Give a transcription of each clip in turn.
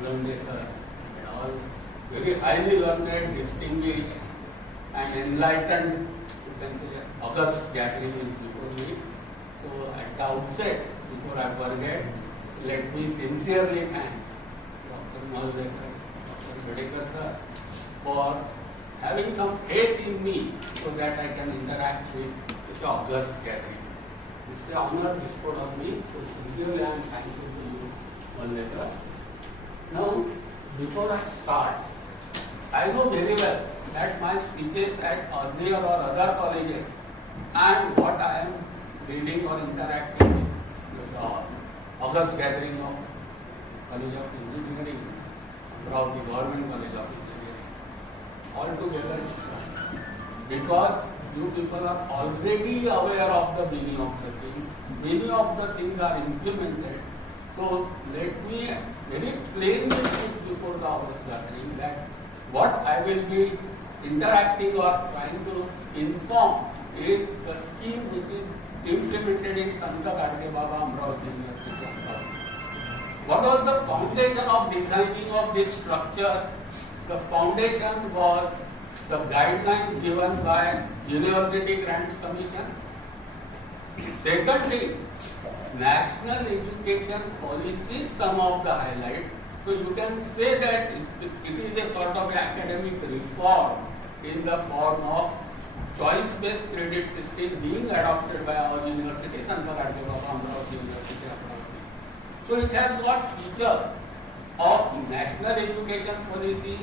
Gulande sir, and all very highly learned, distinguished, and enlightened, you can say, august gathering is before me. So at the outset, before I forget, let me sincerely thank Dr. Mahalde sir, Dr. Bedekar sir, for having some faith in me so that I can interact with such an august gathering. It's the honor bestowed on me, so sincerely I am thankful to you, Mahalde sir. Now, before I start, I know very well that my speeches at earlier or other colleges and what I am reading or interacting with the august gathering of College of Engineering, Amravati Government College of Engineering, altogether different. Because you people are already aware of the meaning of the things. Many of the things are implemented. So let me very plainly put before the august gathering that what I will be interacting or trying to inform is the scheme which is implemented in Santa Gadge Baba Amravati University of Amravati. What was the foundation of designing of this structure? The foundation was the guidelines given by University Grants Commission. Secondly, national education policy, some of the highlights. So you can say that it is a sort of academic reform in the form of choice-based credit system being adopted by our university, Santa Gadge Baba Amravati University of Amravati. So it has got features of national education policy,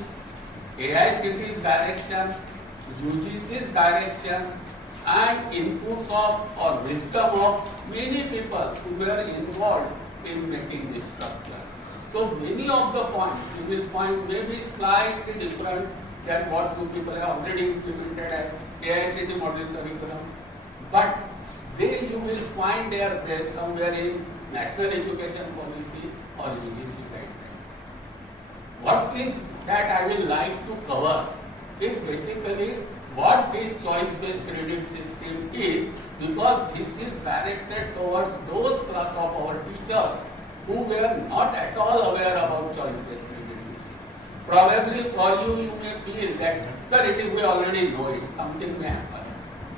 AICT's direction, UGC's direction, and inputs of or wisdom of many people who were involved in making this structure. So many of the points you will find may be slightly different than what you people have already implemented as AICT model curriculum, but they you will find their base somewhere in national education policy or UGC guidelines. What is that I will like to cover is basically what this choice-based credit system is, because this is directed towards those class of our teachers who were not at all aware about choice-based credit system. Probably for you, you may feel that, sir, it is, we already know it, something may happen.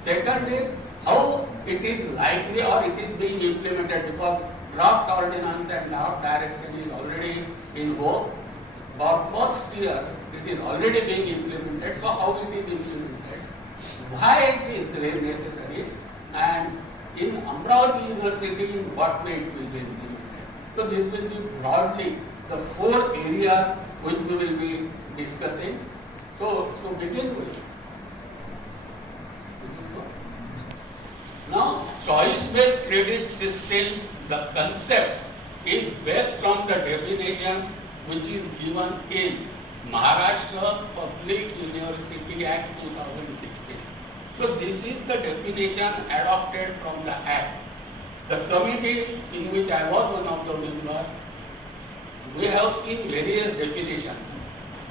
Secondly, how it is likely or it is being implemented, because draft ordinance and draft direction is already in vogue. For first year, it is already being implemented. So how it is implemented? Why it is very necessary? And in Amravati University, in what way it will be implemented? So this will be broadly the 4 areas which we will be discussing. So to begin with, now choice-based credit system, the concept is based on the definition which is given in Maharashtra Public University Act 2016. So this is the definition adopted from the Act. The committee in which I was one of the members, we have seen various definitions.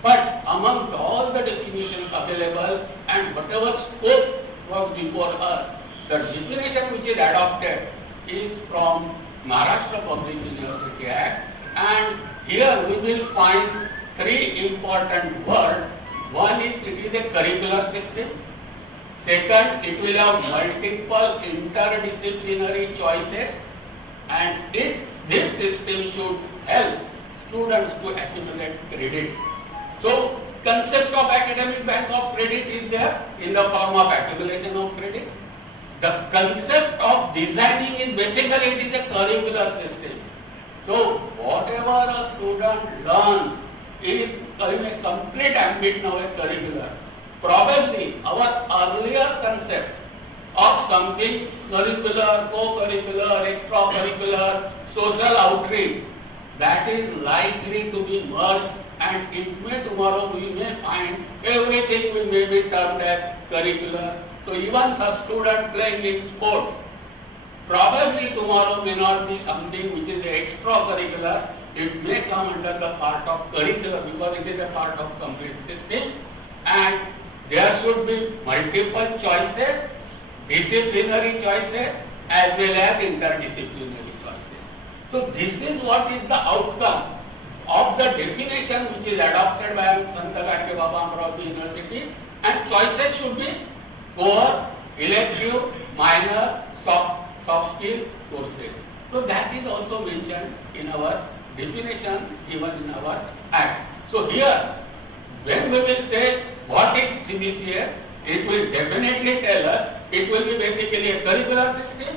But amongst all the definitions available and whatever scope was before us, the definition which is adopted is from Maharashtra Public University Act, and here we will find 3 important words. One is it is a curricular system. Second, it will have multiple interdisciplinary choices, and this system should help students to accumulate credits. So, concept of academic bank of credit is there in the form of accumulation of credit. The concept of designing is basically it is a curricular system. So, whatever a student learns is in a complete ambit now a curricular. Probably our earlier concept of something curricular, co-curricular, extracurricular, social outreach, that is likely to be merged, and it may tomorrow we may find everything we may be termed as curricular. So even a student playing in sports, probably tomorrow may not be something which is extracurricular, it may come under the part of curricular because it is a part of complete system, and there should be multiple choices, disciplinary choices as well as interdisciplinary choices. So this is what is the outcome of of the definition which is adopted by Santa Gadge Baba Amravati University, and choices should be core, elective, minor, soft skill courses. So that is also mentioned in our definition given in our act. So here, when we will say what is CBCS, it will definitely tell us it will be basically a curricular system,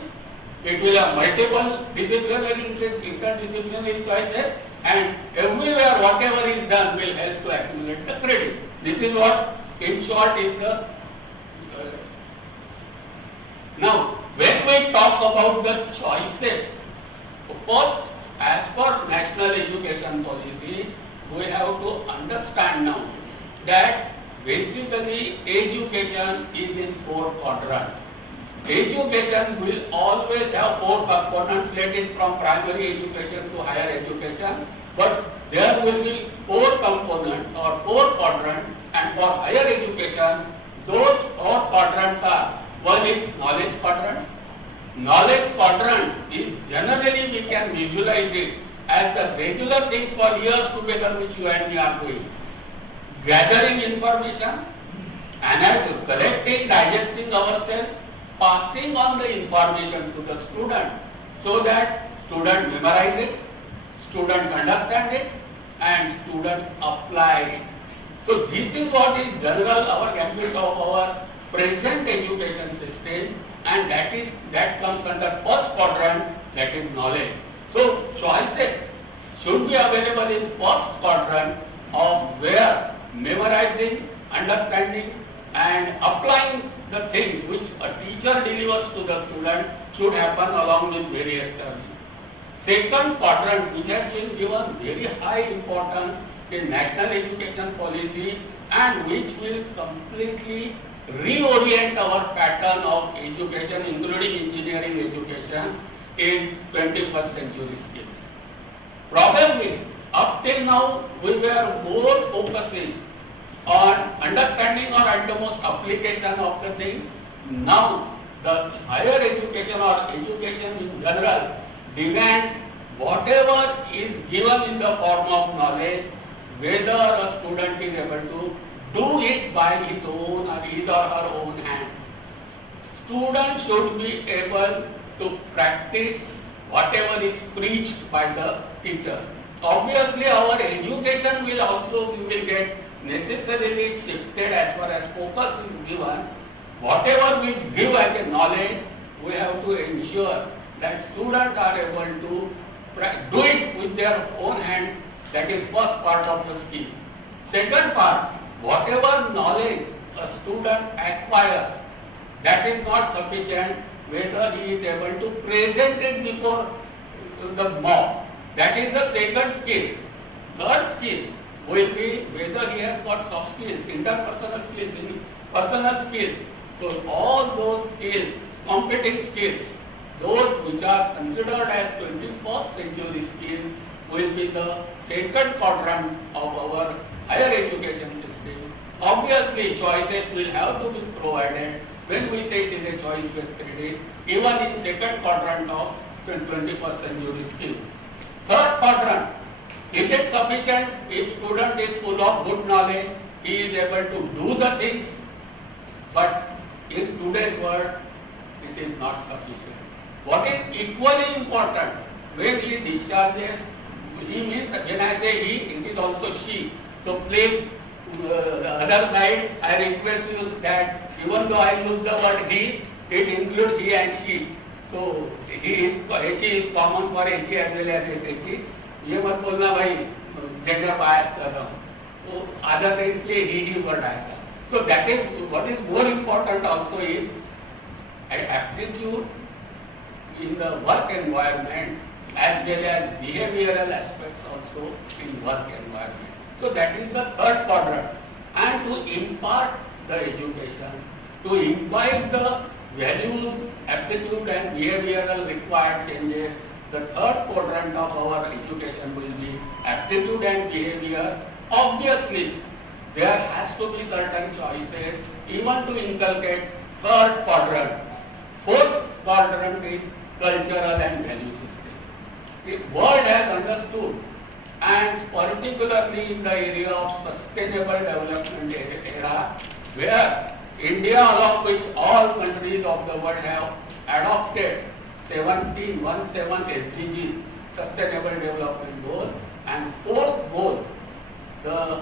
it will have multiple disciplinary, interdisciplinary choices, and everywhere whatever is done will help to accumulate the credit. This is what in short is the now when we talk about the choices, first as per National Education Policy, we have to understand now that basically education is in 4 quadrants. Education will always have 4 components, let it from primary education to higher education, but there will be 4 components or 4 quadrants, and for higher education those 4 quadrants are: one is knowledge quadrant. Knowledge quadrant is generally we can visualize it as the regular things for years together which you and me are doing. Gathering information, collecting, digesting ourselves, passing on the information to the student so that student memorize it, students understand it, and students apply it. So this is what is general our gambit of our present education system, and that comes under first quadrant, that is knowledge. So choices should be available in first quadrant of where memorizing, understanding and applying the things which a teacher delivers to the student should happen along with various journeys. Second quadrant, which has been given very high importance in National Education Policy and which will completely reorient our pattern of education, including engineering education, is 21st century skills. Probably up till now we were more focusing on understanding or at the most application of the thing. Now the higher education or education in general demands whatever is given in the form of knowledge, whether a student is able to do it by his own or his or her own hands. Students should be able to practice whatever is preached by the teacher. Obviously our education will also get necessarily shifted as far as focus is given. Whatever we give as a knowledge, we have to ensure that students are able to do it with their own hands. That is first part of the skill. Second part, whatever knowledge a student acquires, that is not sufficient whether he is able to present it before the mob. That is the second skill. Third skill will be whether he has got soft skills, interpersonal skills, personal skills. So all those skills, competing skills, those which are considered as 21st century skills will be the second quadrant of our higher education system. Obviously choices will have to be provided when we say it is a choice-based credit, even in second quadrant of 21st century skills. Third quadrant, is it sufficient if student is full of good knowledge, he is able to do the things, but in today's world it is not sufficient. What is equally important, when he discharges, he means, when I say he, it is also she. So please, the other side, I request you that even though I use the word he, it includes he and she. So he is, he is common for he as well as she. ये मत बोलना भाई gender bias कर रहा हूँ, तो आदत है इसलिए ही वर्ड आएगा. So that is what is more important also is aptitude in the work environment as well as behavioral aspects also in work environment. So that is the third quadrant. And to impart the education, to imbibe the values, aptitude and behavioral required changes, the third quadrant of our education will be aptitude and behavior. Obviously, there has to be certain choices even to inculcate third quadrant. Fourth quadrant is cultural and value system. The world has understood and particularly in the area of sustainable development era, where India along with all countries of the world have adopted 17 SDGs, Sustainable Development Goal, and fourth goal, the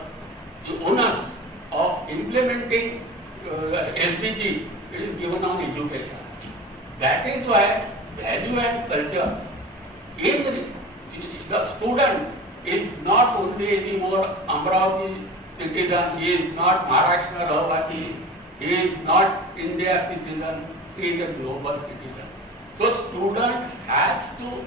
onus of implementing SDG is given on education. That is why value and culture in the student is not only anymore Amravati citizen, he is not Maharashtra Rahvasi, he is not India citizen, he is a global citizen. So student has to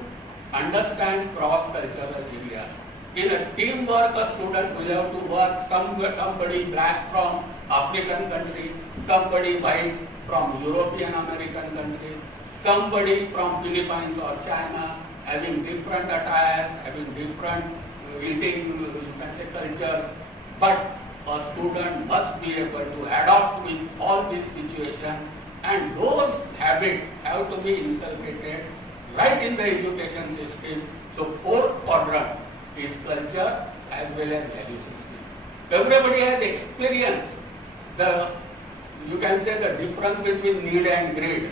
understand cross-cultural areas. In a teamwork, a student will have to work, somebody black from African country, somebody white from European American country, somebody from Philippines or China, having different attires, having different eating, you can say, cultures. But a student must be able to adapt with all this situation, and those habits have to be inculcated right in the education system. So fourth quadrant is culture as well as value system. Everybody has experienced the, you can say, the difference between need and greed,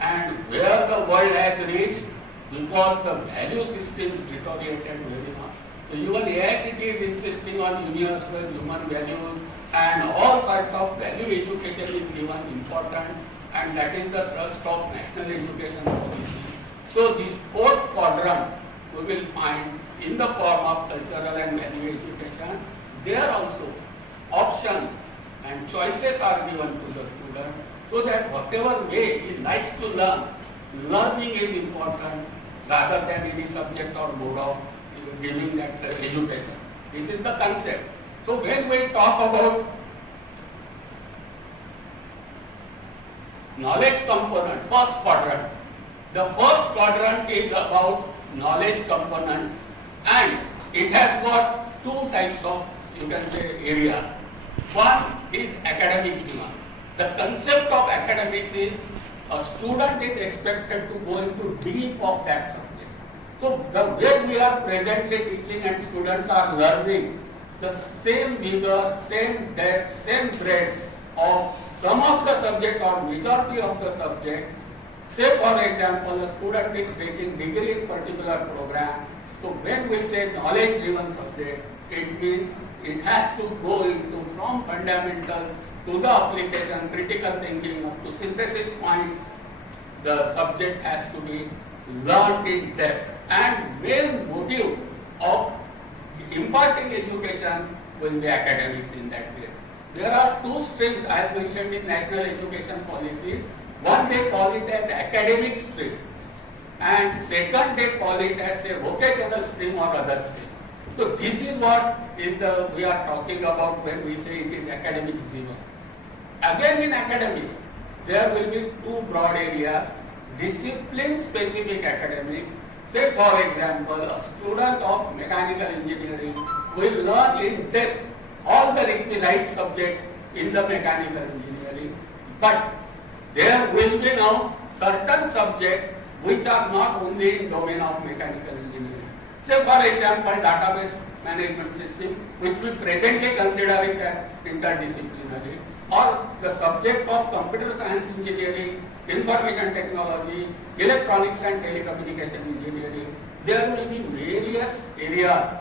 and where the world has reached because the value systems deteriorated very much. So even AICT is insisting on universal human values, and all sorts of value education is given important, and that is the thrust of national education policy. So this fourth quadrant we will find in the form of cultural and value education. There also options and choices are given to the student, so that whatever way he likes to learn, learning is important rather than any subject or mode of giving that education. This is the concept. So when we talk about knowledge component, first quadrant, the first quadrant is about knowledge component, and it has got two types of, you can say, area. One is academics demand. The concept of academics is a student is expected to go into deep of that subject. So the way we are presently teaching and students are learning, the same vigor, same depth, same breadth of some of the subject or majority of the subject. Say for example, a student is taking degree in particular program. So when we say knowledge driven subject, it means it has to go into from fundamentals to the application, critical thinking, up to synthesis points. The subject has to be learned in depth, and main motive of imparting education will be academics in that way. There are two streams I have mentioned in National Education Policy. One, they call it as academic stream, and second, they call it as a vocational stream or other stream. So this is what is the we are talking about when we say it is academics driven. Again, in academics, there will be two broad areas: discipline specific academics. Say for example, a student of mechanical engineering will learn in depth all the requisite subjects in the mechanical engineering, but there will be now certain subjects which are not only in domain of mechanical engineering. Say for example, database management system, which we presently consider it as interdisciplinary, or the subject of computer science engineering, information technology, electronics and telecommunication engineering. There will be various areas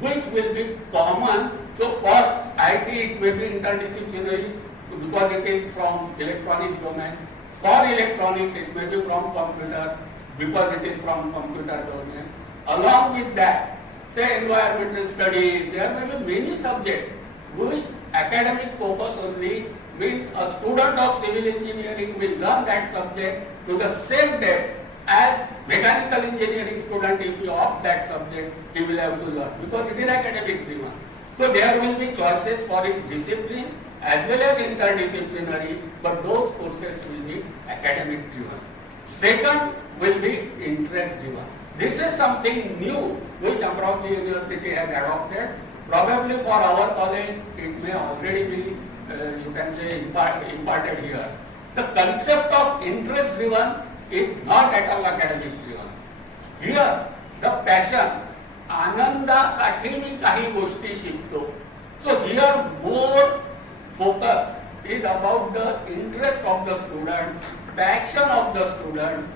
which will be common. So for IT it may be interdisciplinary because it is from electronics domain. For electronics it may be from computer because it is from computer domain. Along with that, say environmental studies, there may be many subjects which academic focus only means a student of civil engineering will learn that subject to the same depth as mechanical engineering student. If you opt that subject, he will have to learn because it is academic driven. So there will be choices for his discipline as well as interdisciplinary, but those courses will be academic driven. Second will be interest driven. This is something new which Amravati University has adopted. Probably for our college, it may already be, you can say, imparted here. The concept of interest driven is not at all academic driven. Here, the passion, आनंदासाठी मी काही गोष्टी शिकतो. So here more focus is about the interest of the student, passion of the student,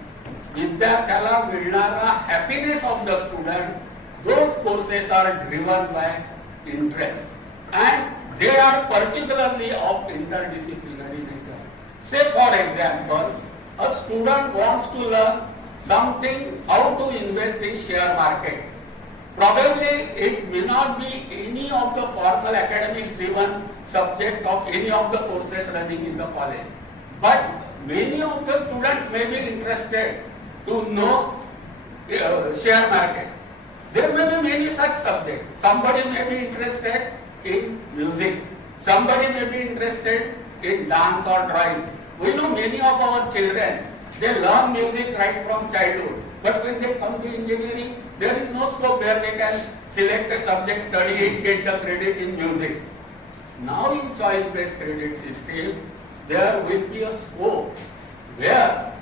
विद्यार्थ्याला मिळणारा happiness of the student. Those courses are driven by interest and they are particularly of interdisciplinary nature. Say for example, a student wants to learn something how to invest in share market. Probably it may not be any of the formal academics driven subject of any of the courses running in the college. But many of the students may be interested to know share market. There may be many such subjects. Somebody may be interested in music. Somebody may be interested in dance or drawing. We know many of our children, they learn music right from childhood. But when they come to engineering, there is no scope where they can select a subject, study it, get the credit in music. Now in choice-based credit system, there will be a scope where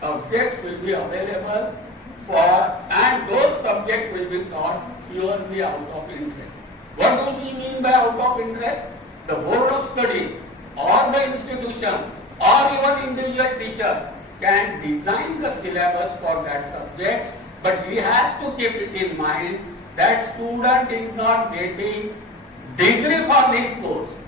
subjects will be available for, and those subjects will be taught purely out of interest. What do we mean by out of interest? The board of study or the institution or even individual teacher can design the syllabus for that subject, but he has to keep it in mind that student is not getting degree for this course.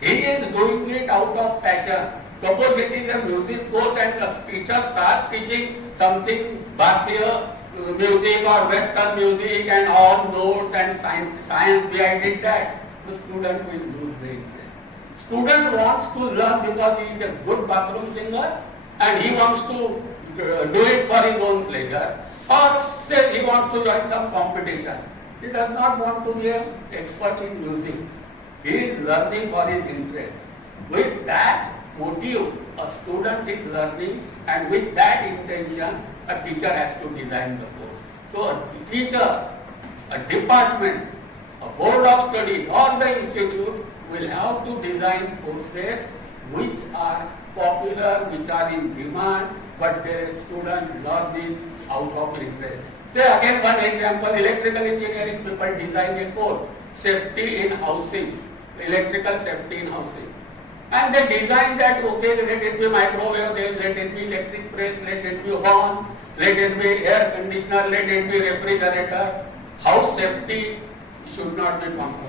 He is doing it out of passion. Suppose it is a music course and the teacher starts teaching something Bharatiya music or Western music and all notes and science behind it, that the student will lose the interest. Student wants to learn because he is a good bathroom singer and he wants to do it for his own pleasure, or say he wants to join some competition. He does not want to be an expert in music. He is learning for his interest. With that motive, a student is learning, and with that intention, a teacher has to design the course. So a teacher, a department, a board of study or the institute will have to design courses which are popular, which are in demand, but the student learning out of interest. Say again one example, electrical engineering people design a course, safety in housing, electrical safety in housing. And they design that, okay, let it be microwave, let it be electric press, let it be oven, let it be air conditioner, let it be refrigerator. House safety should not be compromised.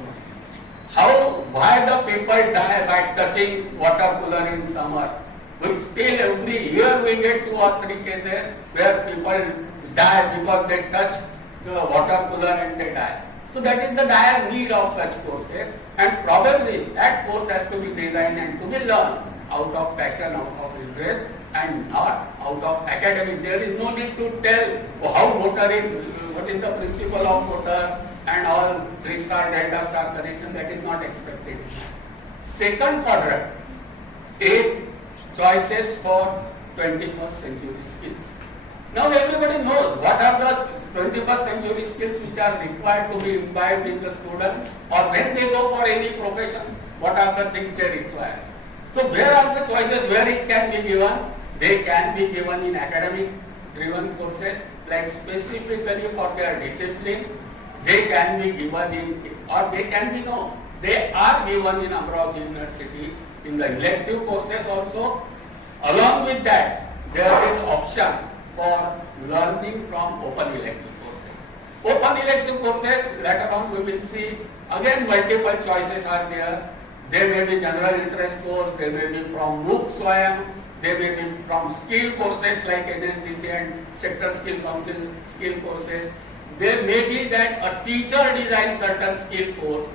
Why the people die by touching water cooler in summer? We still every year we get 2 or 3 cases where people die because they touch the water cooler and they die. So that is the dire need of such courses, and probably that course has to be designed and to be learned out of passion, out of interest, and not out of academic. There is no need to tell how motor is, what is the principle of motor and all 3-star, delta star connection. That is not expected. Second quadrant is choices for 21st century skills. Now everybody knows what are the 21st century skills which are required to be imbibed in the student, or when they go for any profession, what are the things they require. So where are the choices where it can be given? They can be given in academic driven courses, like specifically for their discipline. They can be given in, or they can be no, they are given in Amravati University in the elective courses also. Along with that, there is option for learning from open elective courses. Open elective courses, later on we will see, again multiple choices are there. They may be general interest course, they may be from MOOC SWAYAM, they may be from skill courses like NSDC and Sector Skill Council skill courses. There may be that a teacher designs certain skill course,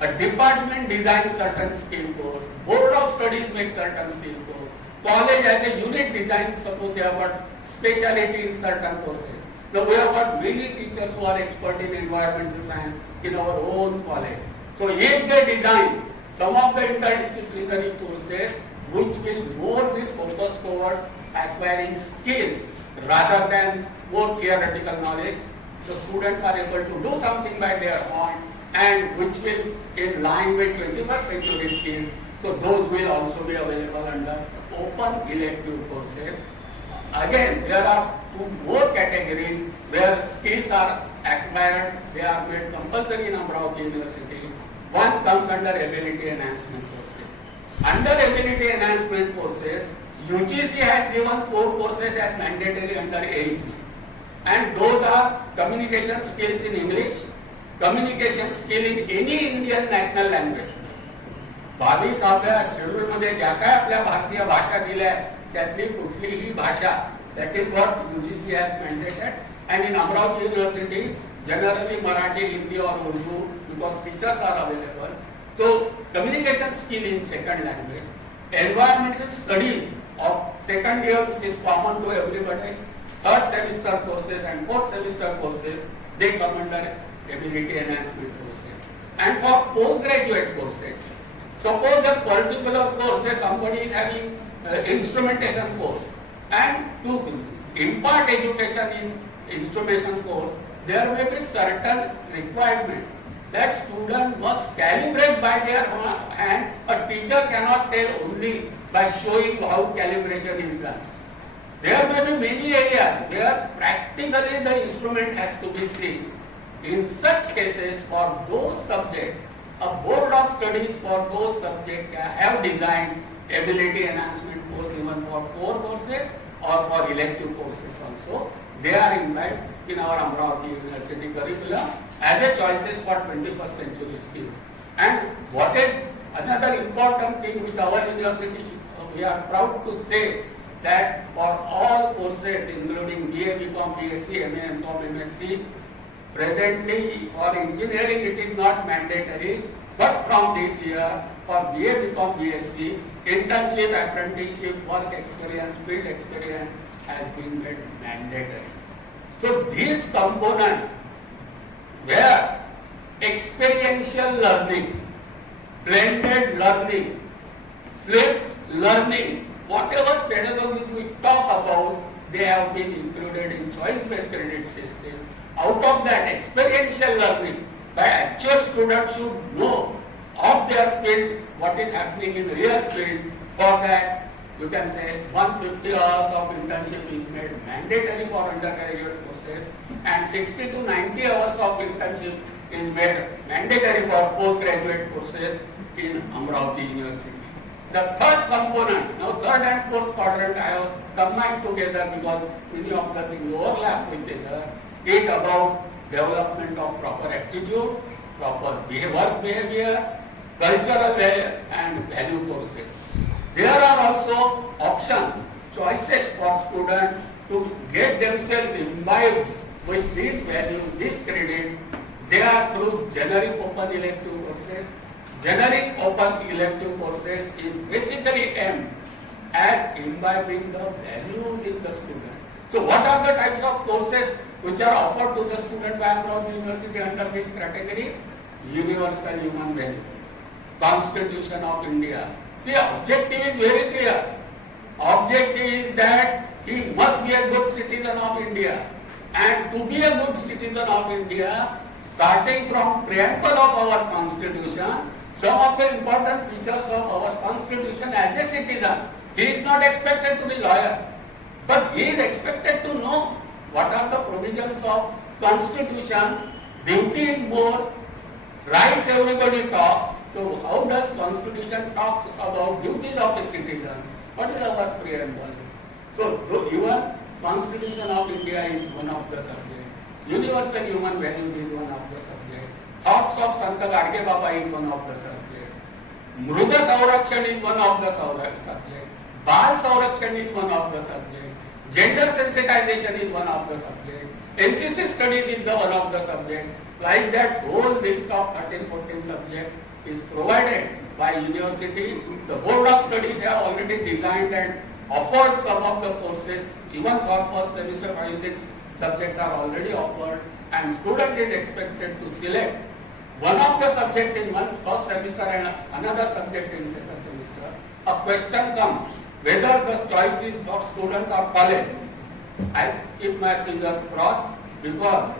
a department designs certain skill course, board of studies makes certain skill course, college as a unit designs, suppose they have got speciality in certain courses. Now we have got many teachers who are expert in environmental science in our own college. So if they design some of the interdisciplinary courses which will more be focused towards acquiring skills rather than more theoretical knowledge, the students are able to do something by their own, and which will in line with 21st century skills. So those will also be available under open elective courses. Again, there are 2 more categories where skills are acquired, they are made compulsory in Amravati University. One comes under ability enhancement courses. Under ability enhancement courses, UGC has given 4 courses as mandatory under AEC. And those are communication skills in English, communication skill in any Indian national language. 22व्या schedule मध्ये ज्या काय आपल्या भारतीय भाषा दिल्या त्यातली कुठलीही भाषा, that is what UGC has mandated. And in Amravati University, generally Marathi, Hindi or Urdu, because teachers are available. So communication skill in second language, environmental studies of second year, which is common to everybody, third semester courses and fourth semester courses, they come under ability enhancement courses. And for postgraduate courses, suppose a particular course, somebody is having instrumentation course, and to impart education in instrumentation course, there may be certain requirement that student must calibrate by their hand. A teacher cannot tell only by showing how calibration is done. There may be many areas where practically the instrument has to be seen. In such cases, for those subjects, a board of studies for those subjects have designed ability enhancement course even for core courses or for elective courses also. They are invited in our Amravati University curriculum as a choices for 21st century skills. And what is another important thing which our university, we are proud to say that for all courses including BA, BCom, BSc, MA, MCom, MSc, presently for engineering it is not mandatory, but from this year for BA, BCom, BSc, internship, apprenticeship, work experience, field experience has been made mandatory. So this component where experiential learning, blended learning, flipped learning, whatever pedagogies we talk about, they have been included in choice-based credit system. Out of that experiential learning, the actual students should know of their field, what is happening in real field. For that, you can say 150 hours of internship is made mandatory for undergraduate courses and 60 to 90 hours of internship is made mandatory for postgraduate courses in Amravati University. The third component, now third and fourth quadrant I have combined together because many of the things overlap with each other, is about development of proper attitude, proper work behavior, cultural and value courses. There are also options, choices for students to get themselves imbibed with these values, these credits. They are through generic open elective courses. Generic open elective courses is basically aimed at imbibing the values in the student. So what are the types of courses which are offered to the student by Amravati University under this category? Universal human value, Constitution of India. See, objective is very clear. Objective is that he must be a good citizen of India. And to be a good citizen of India, starting from preamble of our Constitution, some of the important features of our Constitution as a citizen, he is not expected to be lawyer, but he is expected to know what are the provisions of Constitution. Duty is more, rights everybody talks. So how does Constitution talk about duties of a citizen? What is our preamble? So even Constitution of India is one of the subjects. Universal human values is one of the subjects. Thoughts of Sant Gadge Baba is one of the subjects. Mruga Saurakshan is one of the subjects. Bal Saurakshan is one of the subjects. Gender sensitization is one of the subjects. NCC studies is one of the subjects. Like that whole list of 13-14 subjects is provided by university. The board of studies have already designed and offered some of the courses. Even for first semester 56 subjects are already offered, and student is expected to select one of the subject in one first semester and another subject in second semester. A question comes whether the choice is for student or college. I keep my fingers crossed because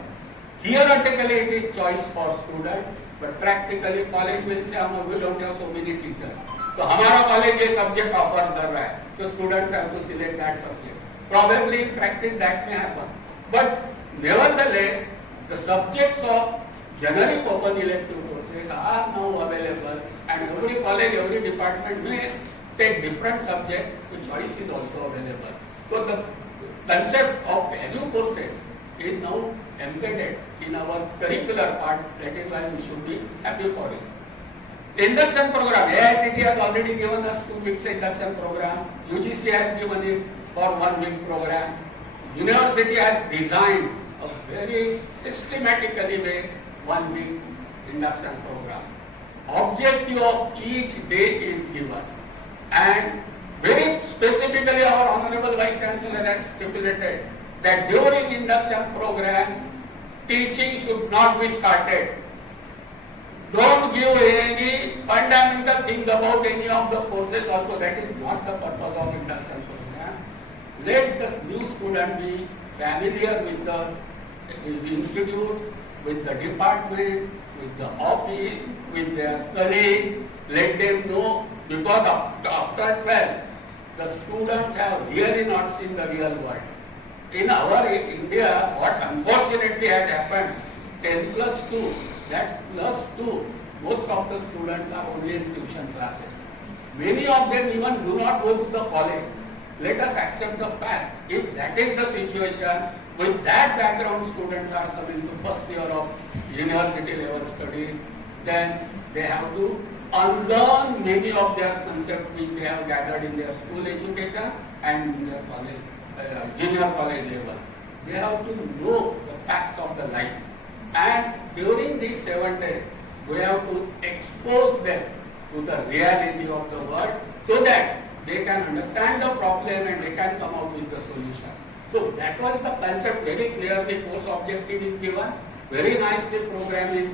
theoretically it is choice for student, but practically college will say we don't have so many teachers. So हमारा college ये subject offer कर रहा है, so students have to select that subject. Probably in practice that may happen, but nevertheless the subjects of generic open elective courses are now available, and every college, every department may take different subject, so choice is also available. So the concept of value courses is now embedded in our curricular part. That is why we should be happy for it. Induction program, AICTE has already given us 2 weeks induction program. UGC has given it for 1 week program. University has designed a very systematically way 1 week induction program. Objective of each day is given, and very specifically our Honorable Vice Chancellor has stipulated that during induction program, teaching should not be started. Don't give any fundamental things about any of the courses also. That is not the purpose of induction program. Let the new student be familiar with the institute, with the department, with the office, with their colleagues. Let them know, because after 12, the students have really not seen the real world. In our India, what unfortunately has happened, 10 plus 2, that plus 2, most of the students are only in tuition classes. Many of them even do not go to the college. Let us accept the fact, if that is the situation, with that background students are coming to first year of university level study, then they have to unlearn many of their concepts which they have gathered in their school education and in their college, junior college level. They have to know the facts of the life. And during these 7 days, we have to expose them to the reality of the world so that they can understand the problem and they can come out with the solution. So that was the concept, very clearly course objective is given, very nicely program is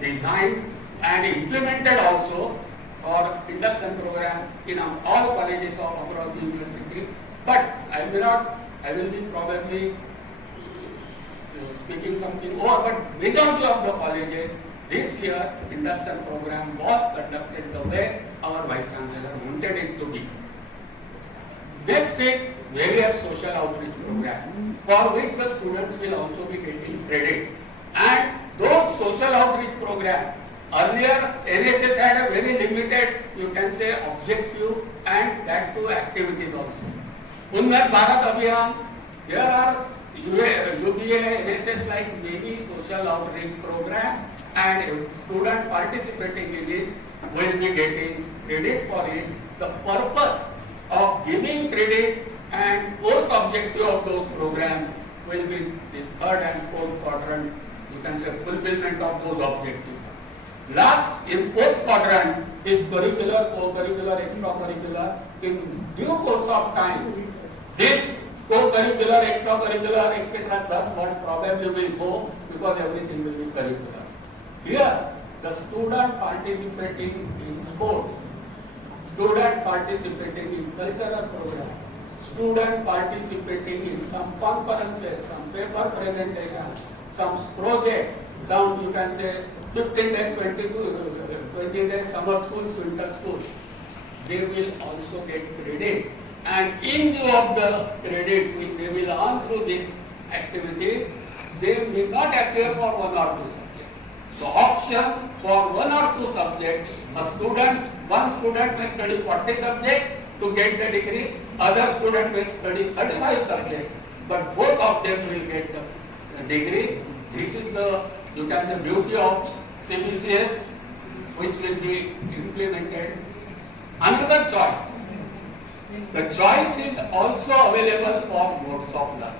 designed and implemented also for induction program in all colleges of Amravati University. But I will be probably speaking something over, but majority of the colleges this year induction program was conducted the way our Vice Chancellor wanted it to be. Next is various social outreach programs for which the students will also be getting credits. And those social outreach programs, earlier NSS had a very limited, you can say, objective and that too activities also. Unnat Bharat Abhiyan, there are UBA, NSS like many social outreach programs, and a student participating in it will be getting credit for it. The purpose of giving credit and course objective of those programs will be this third and fourth quadrant, you can say, fulfillment of those objectives. Last, in fourth quadrant is curricular, co-curricular, extracurricular. In due course of time, this co-curricular, extracurricular, etc. just what probably will go because everything will be curricular. Here, the student participating in sports, student participating in cultural program, student participating in some conferences, some paper presentations, some project, some you can say 15 days, 20 days, summer schools, winter schools, they will also get credit. And in view of the credits which they will earn through this activity, they will not appear for 1 or 2 subjects. The option for 1 or 2 subjects, one student may study 40 subjects to get the degree, other student may study 35 subjects, but both of them will get the degree. This is the, you can say, beauty of CBCS, which will be implemented. Another choice. The choice is also available for modes of learning.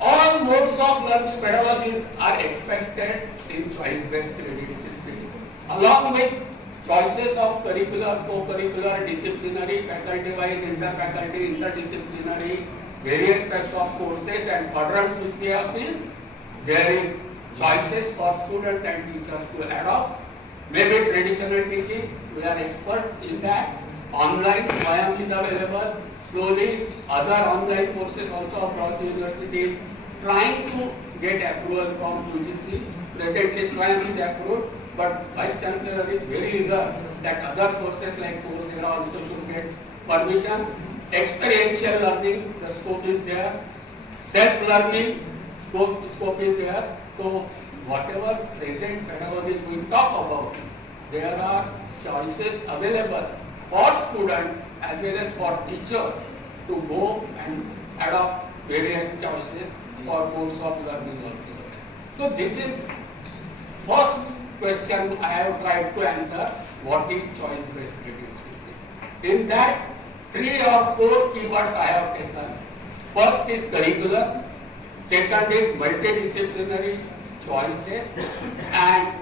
All modes of learning pedagogies are expected in choice-based credit system, along with choices of curricular, co-curricular, disciplinary, faculty-wise, inter-faculty, interdisciplinary, various types of courses and quadrants which we have seen. There is choices for students and teachers to adopt. Maybe traditional teaching, we are expert in that. Online, Swayam is available. Slowly, other online courses also across the university trying to get approval from UGC. Presently, Swayam is approved, but Vice Chancellor is very eager that other courses like Coursera also should get permission. Experiential learning, the scope is there. Self-learning, scope is there. So whatever present pedagogy we talk about, there are choices available for students as well as for teachers to go and adopt various choices for modes of learning also. So this is first question I have tried to answer, what is choice-based credit system. In that, 3 or 4 keywords I have taken. First is curriculum, second is multidisciplinary choices, and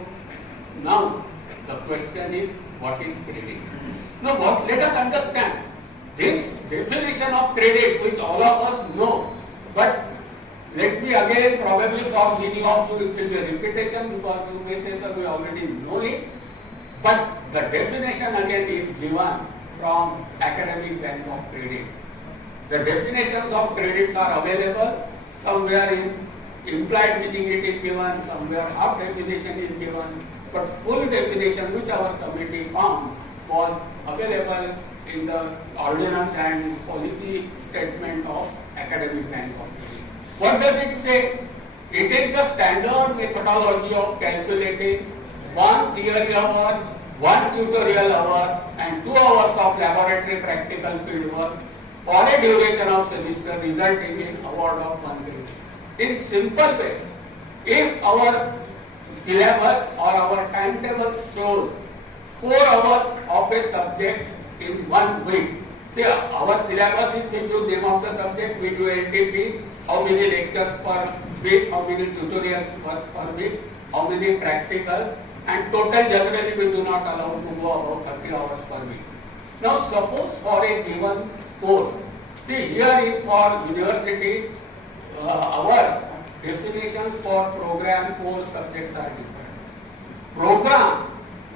now the question is what is credit. Now let us understand this definition of credit, which all of us know, but let me again, probably for many of you it will be a repetition because you may say, sir, we already know it, but the definition again is given from Academic Bank of Credit. The definitions of credits are available, somewhere in implied meaning it is given, somewhere half definition is given, but full definition which our committee found was available in the ordinance and policy statement of Academic Bank of Credit. What does it say? It is the standard methodology of calculating 1 theory hour, 1 tutorial hour and 2 hours of laboratory practical field work for a duration of semester resulting in award of 1 grade. In simple way, if our syllabus or our timetable shows 4 hours of a subject in 1 week, see our syllabus is we do name of the subject, we do LTP, how many lectures per week, how many tutorials per week, how many practicals, and total generally we do not allow to go about 30 hours per week. Now suppose for a given course, see here for university, our definitions for program, course, subjects are different. Program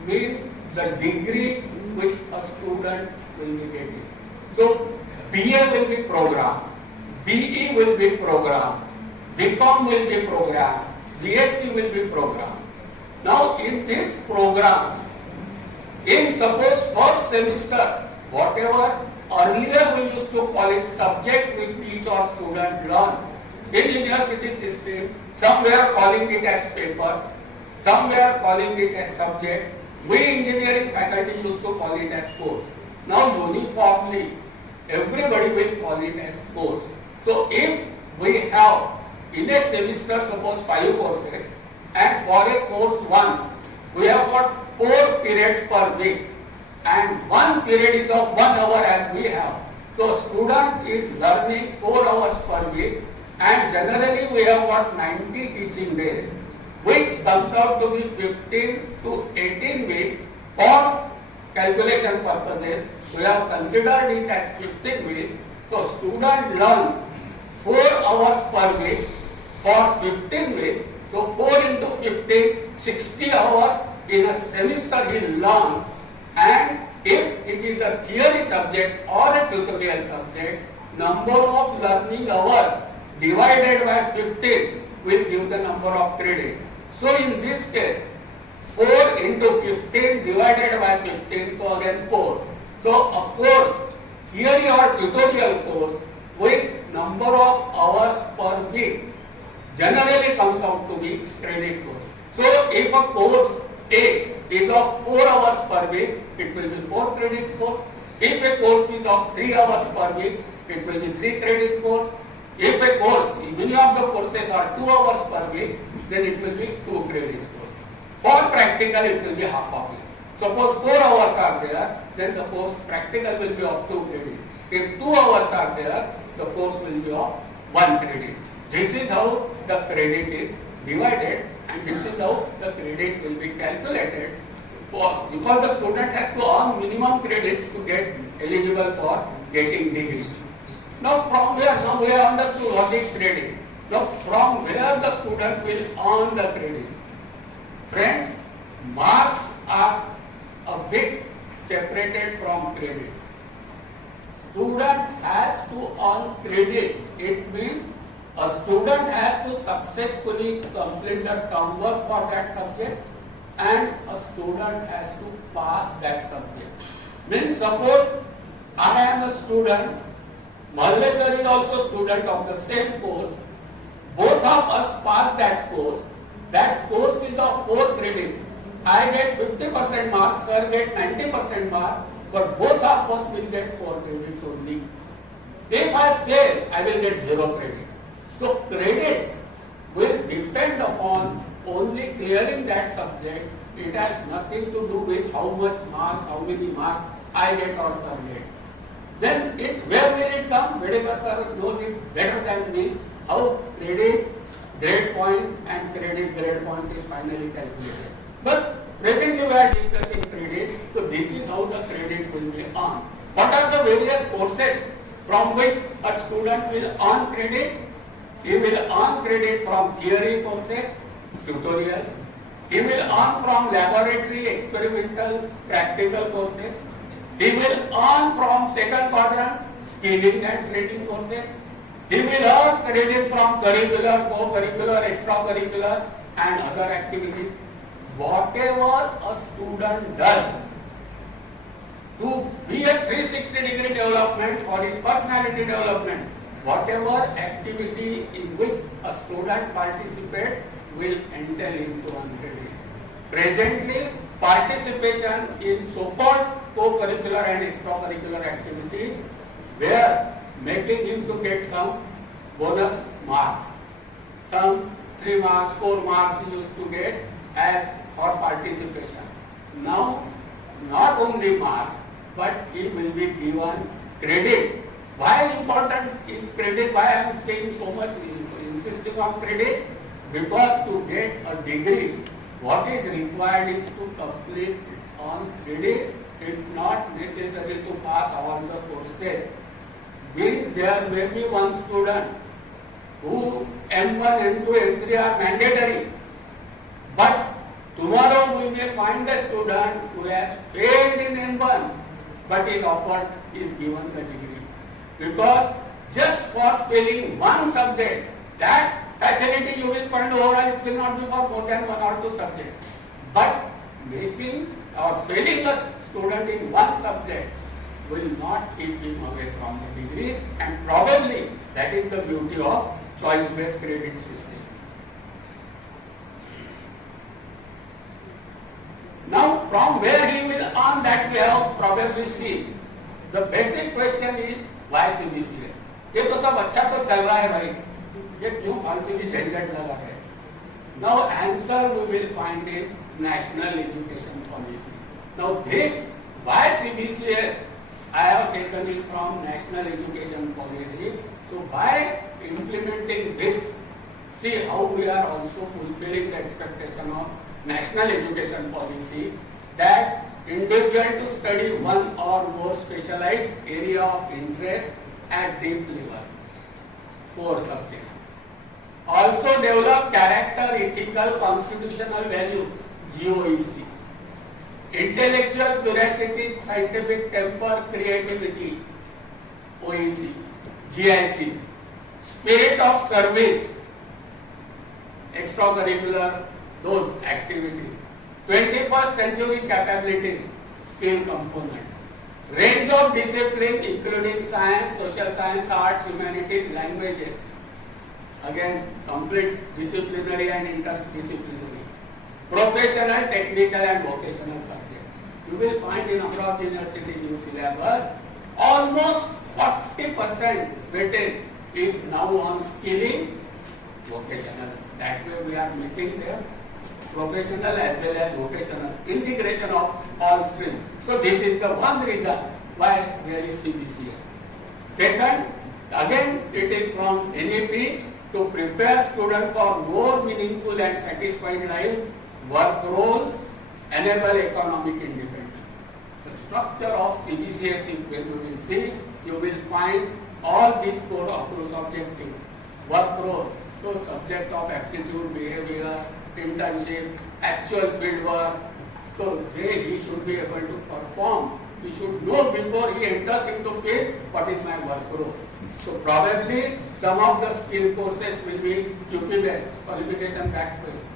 means the degree which a student will be getting. So BA will be program, BE will be program, BCom will be program, BSc will be program. Now in this program, in suppose first semester, whatever earlier we used to call it subject we teach or student learn, in university system, somewhere calling it as paper, somewhere calling it as subject, we engineering faculty used to call it as course. Now uniformly, everybody will call it as course. So if we have in a semester suppose 5 courses and for a course 1, we have got 4 periods per week and 1 period is of 1 hour as we have. So student is learning 4 hours per week and generally we have got 90 teaching days, which comes out to be 15 to 18 weeks. For calculation purposes, we have considered it as 15 weeks. So student learns 4 hours per week for 15 weeks. So 4 into 15, 60 hours in a semester he learns, and if it is a theory subject or a tutorial subject, number of learning hours divided by 15 will give the number of credit. So in this case, 4 into 15 divided by 15, so again 4. So a course, theory or tutorial course with number of hours per week generally comes out to be credit course. So if a course A is of 4 hours per week, it will be 4 credit course. If a course is of 3 hours per week, it will be 3 credit course. If a course, many of the courses are 2 hours per week, then it will be 2 credit course. For practical, it will be half of it. Suppose 4 hours are there, then the course practical will be of 2 credit. If 2 hours are there, the course will be of 1 credit. This is how the credit is divided, and this is how the credit will be calculated for, because the student has to earn minimum credits to get eligible for getting degree. Now from where, now we have understood what is credit. Now from where the student will earn the credit. Friends, marks are a bit separated from credits. Student has to earn credit. It means a student has to successfully complete the term work for that subject and a student has to pass that subject. Means suppose I am a student, Malle sir is also student of the same course, both of us pass that course. That course is of 4 credit. I get 50% mark, sir get 90% mark, but both of us will get 4 credits only. If I fail, I will get 0 credit. So credits will depend upon only clearing that subject. It has nothing to do with how much marks, how many marks I get or sir gets. Then where will it come? Wherever sir knows it better than me, how credit, grade point and credit grade point is finally calculated. But presently we are discussing credit, so this is how the credit will be earned. What are the various courses from which a student will earn credit? He will earn credit from theory courses, tutorials. He will earn from laboratory, experimental, practical courses. He will earn from second quadrant, skilling and training courses. He will earn credit from curricular, co-curricular, extracurricular and other activities. Whatever a student does to be a 360-degree development for his personality development, whatever activity in which a student participates will enter into credit. Presently, participation in so-called co-curricular and extracurricular activities were making him to get some bonus marks. Some 3 marks, 4 marks he used to get as for participation. Now, not only marks, but he will be given credit. Why important is credit? Why I am saying so much, insisting on credit? Because to get a degree, what is required is to complete on credit. It's not necessary to pass all the courses. Means there may be one student who M1, M2, M3 are mandatory. But tomorrow we may find a student who has failed in M1, but is offered, is given the degree. Because just for failing one subject, that facility you will find overall, it will not be for more than 1 or 2 subjects. But making or failing a student in one subject will not keep him away from the degree, and probably that is the beauty of choice-based credit system. Now, from where he will earn that we have probably seen. The basic question is why CBCS? ये तो सब अच्छा तो चल रहा है भाई, ये क्यों फालतू की झंझट लगा है? Now answer we will find in National Education Policy. Now this why CBCS? I have taken it from National Education Policy. So by implementing this, see how we are also fulfilling the expectation of National Education Policy that individual to study one or more specialized area of interest at deep level, core subjects. Also develop character, ethical, constitutional value, GOEC. Intellectual curiosity, scientific temper, creativity, OEC, GIC. Spirit of service, extracurricular, those activities. 21st century capability, skill component. Range of discipline including science, social science, arts, humanities, languages. Again, complete disciplinary and interdisciplinary. Professional, technical and vocational subject. You will find in Amravati University new syllabus, almost 40% weightage is now on skilling, vocational. That way we are making them professional as well as vocational, integration of all streams. So this is the one reason why there is CBCS. Second, again it is from NEP to prepare students for more meaningful and satisfied lives, work roles, enable economic independence. The structure of CBCS, when you will see, you will find all these core objectives, work roles, so subject of aptitude, behavior, internship, actual field work. So he should be able to perform. He should know before he enters into field what is my work role. So probably some of the skill courses will be QP based, qualification fact based.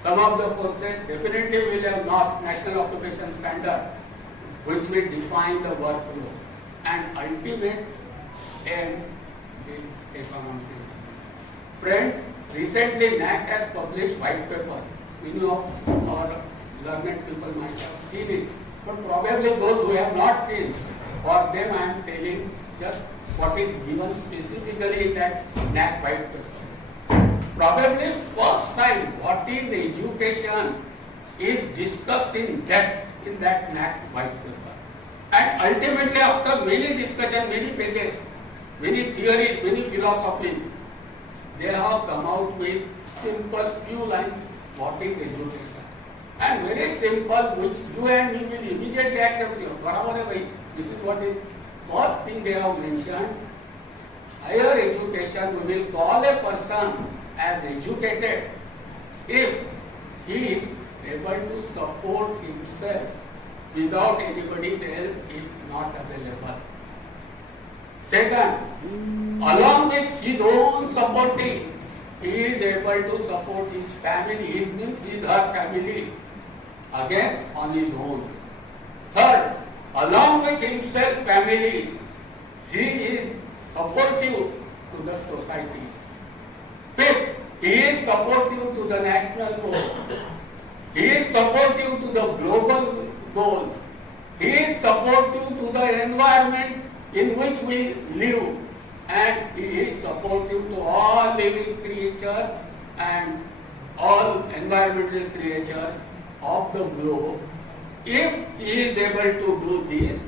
Some of the courses definitely will have NOS, National Occupation Standard, which will define the work role. And ultimate aim is economic. Friends, recently NAC has published white paper. Many of our learned people might have seen it, but probably those who have not seen, for them I am telling just what is given specifically in that NAC white paper. Probably first time what is education is discussed in depth in that NAC white paper. And ultimately after many discussion, many pages, many theories, many philosophies, they have come out with simple few lines, what is education. And very simple, which you and me will immediately accept. This is what is first thing they have mentioned. Higher education, we will call a person as educated if he is able to support himself without anybody else is not available. Second, along with his own supporting, he is able to support his family, his means his her family, again on his own. Third, along with himself, family, he is supportive to the society. Fifth, he is supportive to the national goal. He is supportive to the global goal. He is supportive to the environment in which we live, and he is supportive to all living creatures and all environmental creatures of the globe. If he is able to do this,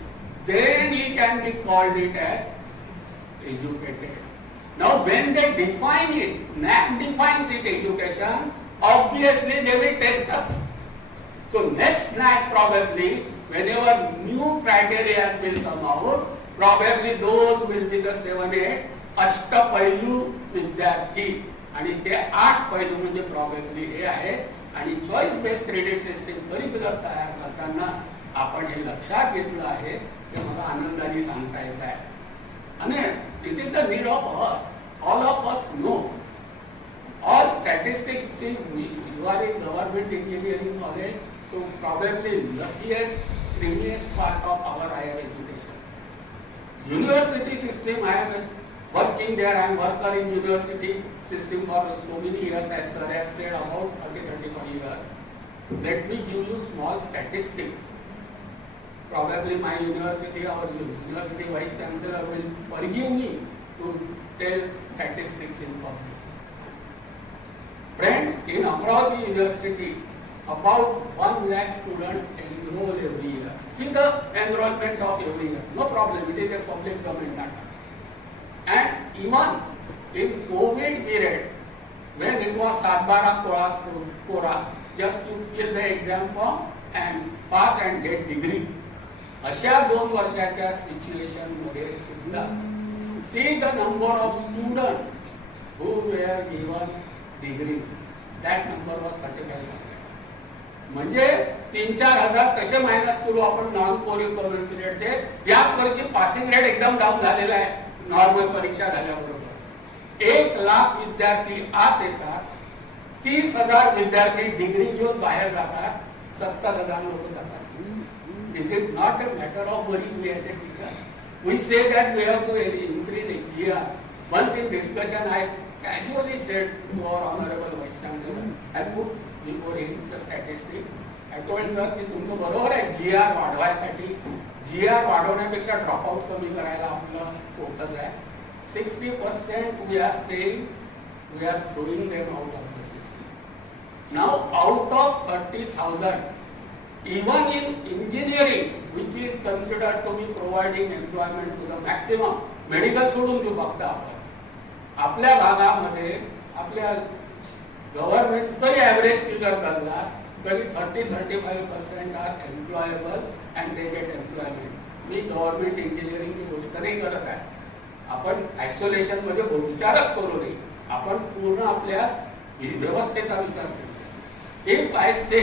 then he can be called it as educated. Now when they define it, NAC defines it education, obviously they will test us. So next NAC probably, whenever new criteria will come out, probably those will be the 7-8 अष्टपैलू विद्यार्थी आणि ते 8 पैलू म्हणजे probably हे आहे. आणि choice based credit system curricular तयार करताना आपण हे लक्षात घेतलं आहे ते मला आनंदाने सांगता येत आहे. आणि it is the need of all of us know all statistics. See, you are in government engineering college, so probably luckiest, creamiest part of our higher education. University system, I am working there, I am worker in university system for so many years, as sir has said, about 30-35 years. Let me give you small statistics. Probably my university, our university vice chancellor will forgive me to tell statistics in public. Friends, in Amravati University, about 1 lakh students enroll every year. See the enrollment of every year. No problem, it is a public domain data. And even in COVID period, when it was 7-12 Kora, just to fill the exam form and pass and get degree. अशा 2 वर्षाच्या situation मध्ये सुद्धा see the number of students who were given degree, that number was 35,000. म्हणजे 3-4 हजार कसे minus करू आपण non कोरिक्युलर पिरियडचे. याच वर्षी पासिंग रेट एकदम डाऊन झालेला आहे. नॉर्मल परीक्षा झाल्याबरोबर 1 लाख विद्यार्थी आत येतात, 30,000 विद्यार्थी डिग्री घेऊन बाहेर जातात, 70,000 लोक जातात. Is it not a matter of worrying we as a teacher? We say that we have to increase the GR. Once in discussion, I casually said to our honorable vice chancellor, I put before him the statistic. I told sir की तुमचं बरोबर आहे, GR वाढवायसाठी GR वाढवण्यापेक्षा dropout कमी करायला आपलं focus आहे. 60% we are saying we are throwing them out of the system. Now out of 30,000, even in engineering, which is considered to be providing employment to the maximum, medical सोडून देऊ फक्त आपण. आपल्या भागामध्ये आपल्या गव्हर्नमेंटचं ॲव्हरेज फिगर करला तरी 30-35% are employable and they get employment. मी गव्हर्नमेंट इंजिनिअरिंगची गोष्ट नाही करत आहे. आपण आयसोलेशन मध्ये विचारच करू नये, आपण पूर्ण आपल्या व्यवस्थेचा विचार करू. इफ आय से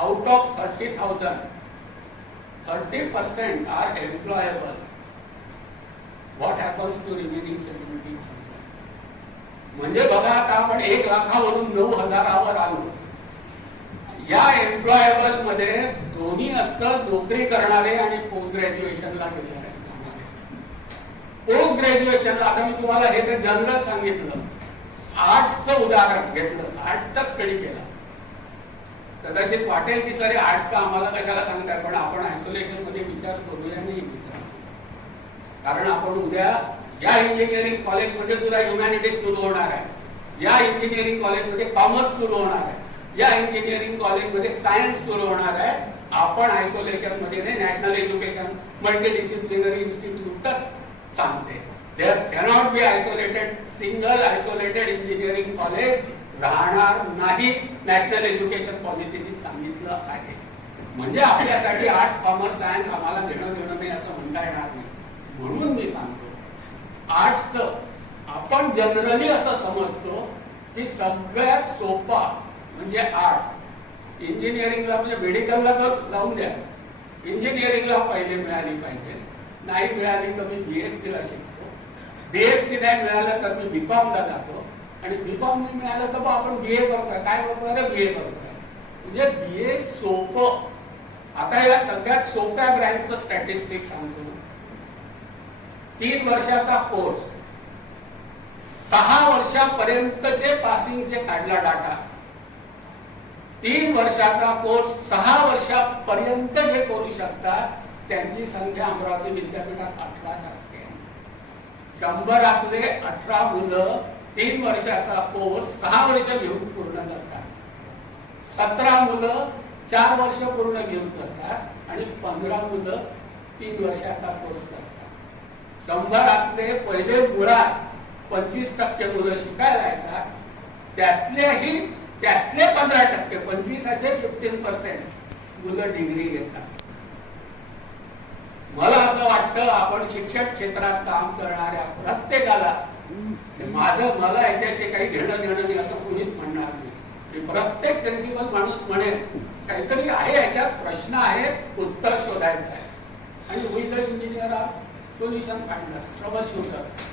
out of 30,000, 30% are employable, what happens to remaining 70,000? म्हणजे बघा आता आपण 1 लाखावरून 9,000वर आलो. या एम्प्लॉयबल मध्ये दोन्ही असतं, नोकरी करणारे आणि पोस्ट ग्रॅज्युएशनला गेलेले. पोस्ट ग्रॅज्युएशनला आता मी तुम्हाला हे तर जनरल सांगितलं. आर्ट्सचं उदाहरण घेतलं, आर्ट्सचा स्टडी केला, कदाचित वाटेल की सर आर्ट्सचा आम्हाला कशाला सांगताय, पण आपण आयसोलेशन मध्ये विचार करूया नाही मित्रांनो. कारण आपण उद्या या इंजिनिअरिंग कॉलेजमध्ये सुद्धा ह्युमॅनिटीज सुरू होणार आहे, या इंजिनिअरिंग कॉलेजमध्ये कॉमर्स सुरू होणार आहे, या इंजिनिअरिंग कॉलेजमध्ये सायन्स सुरू होणार आहे. आपण आयसोलेशन मध्ये नाही, नॅशनल एज्युकेशन मल्टीडिसिप्लिनरी इन्स्टिट्यूटच सांगते. There cannot be isolated, single isolated engineering college राहणार नाही, नॅशनल एज्युकेशन पॉलिसीने सांगितलं आहे. म्हणजे आपल्यासाठी आर्ट्स कॉमर्स सायन्स आम्हाला घेणं नाही असं म्हणता येणार नाही. म्हणून मी सांगतो आर्ट्सचं आपण जनरली असं समजतो की सगळ्यात सोपा म्हणजे आर्ट्स. इंजिनिअरिंगला म्हणजे मेडिकलला तर जाऊन द्या, इंजिनिअरिंगला पहिले मिळाली पाहिजे, नाही मिळाली तर मी बीएससी ला शिकतो, बीएससी नाही मिळालं तर मी बीकॉम ला जातो, आणि बीकॉम नाही मिळालं तर आपण बीए करतोय. काय करतोय? अरे बीए करतोय. म्हणजे बीए सोपं. आता या सगळ्यात सोप्या ब्रँचचं स्टॅटिस्टिक सांगतो. 3 वर्षाचा कोर्स, 6 वर्षापर्यंतचे पासिंगचे काढला डाटा. 3 वर्षाचा कोर्स 6 वर्षापर्यंत जे करू शकतात त्यांची संख्या अमरावती विद्यापीठात 18% आहे. 100 18 मुलं 3 वर्षाचा कोर्स 6 वर्ष घेऊन पूर्ण करतात, 17 मुलं 4 वर्ष पूर्ण घेऊन करतात, आणि 15 मुलं 3 वर्षाचा कोर्स करतात. 100 पहिले मुळात 25% मुलं शिकायला येतात, त्यातले 15%, 25चे 15% मुलं डिग्री घेतात. मला असं वाटतं आपण शिक्षण क्षेत्रात काम करणाऱ्या प्रत्येकाला, मला याच्याशी काही घेणं नाही असं कुणीच म्हणणार नाही. प्रत्येक सेन्सिबल माणूस म्हणेल काहीतरी आहे याच्यात, प्रश्न आहे, उत्तर शोधायचं आहे. आणि we the engineer are solution finders, troubleshooters.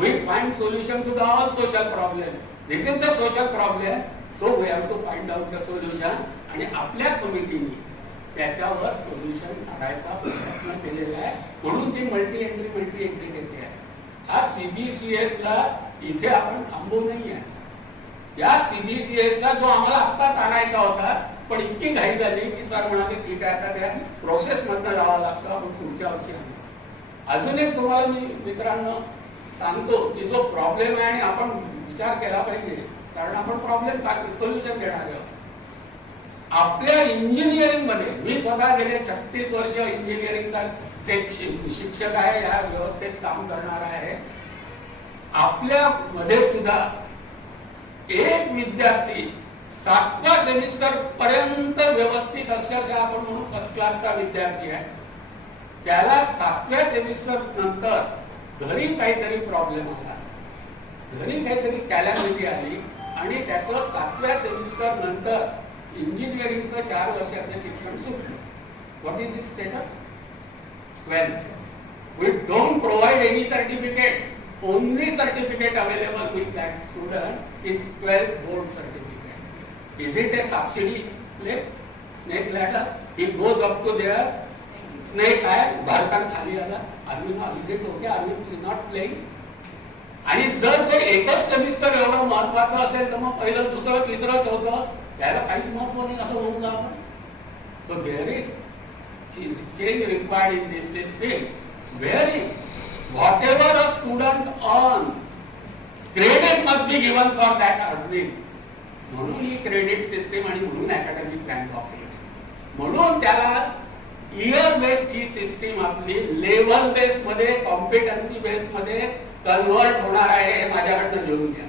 We find solution to the all social problem. This is the social problem, so we have to find out the solution. आणि आपल्या कमिटीने त्याच्यावर सोल्युशन काढायचा प्रयत्न केलेला आहे. म्हणून ती मल्टी एंट्री मल्टी एक्झिट येते आहे. हा सीबीसीएस ला इथे आपण थांबू नाहीये. या सीबीसीएस चा जो आम्हाला आत्ताच आणायचा होता, पण इतकी घाई झाली की सर म्हणाले ठीक आहे आता त्या प्रोसेस मधनं जावं लागतं, आपण पुढच्या वर्षी आणू. अजून एक तुम्हाला मी मित्रांनो सांगतो की जो प्रॉब्लेम आहे आणि आपण विचार केला पाहिजे, कारण आपण प्रॉब्लेम सोल्युशन देणार आहोत. आपल्या इंजिनिअरिंग मध्ये मी स्वतः गेले 36 वर्ष इंजिनिअरिंगचा एक शिक्षक आहे, या व्यवस्थेत काम करणार आहे. आपल्या मध्ये सुद्धा एक विद्यार्थी 7व्या सेमिस्टर पर्यंत व्यवस्थित अक्षरशः आपण म्हणून फर्स्ट क्लासचा विद्यार्थी आहे, त्याला 7व्या सेमिस्टर नंतर घरी काहीतरी प्रॉब्लेम आला, घरी काहीतरी कॅलॅमिटी आली, आणि त्याचं 7व्या सेमिस्टर नंतर इंजिनिअरिंगचं 4 वर्षाचं शिक्षण सुटलं. What is it status? 12th. We don't provide any certificate. Only certificate available with that student is 12th board certificate. Is it a subsidy play? Snake ladder? He goes up to there. Snake आहे, भारतात खाली आला. आम्ही ना is it okay? आम्ही not playing. आणि जर ते एकच सेमिस्टर एवढं महत्वाचं असेल तर मग पहिलं, दुसरं, तिसरं, चौथं त्याला काहीच महत्व नाही असं म्हणून आपण. So there is change required in this system, wherein whatever a student earns, credit must be given for that earning. म्हणून ही क्रेडिट सिस्टीम आणि म्हणून अकॅडमिक रँक ऑपरेट. म्हणून त्याला इयर बेस्ड ही सिस्टीम आपली लेव्हल बेस्ड मध्ये, कॉम्पिटन्सी बेस्ड मध्ये convert होणार आहे. हे माझ्याकडनं घेऊन घ्या.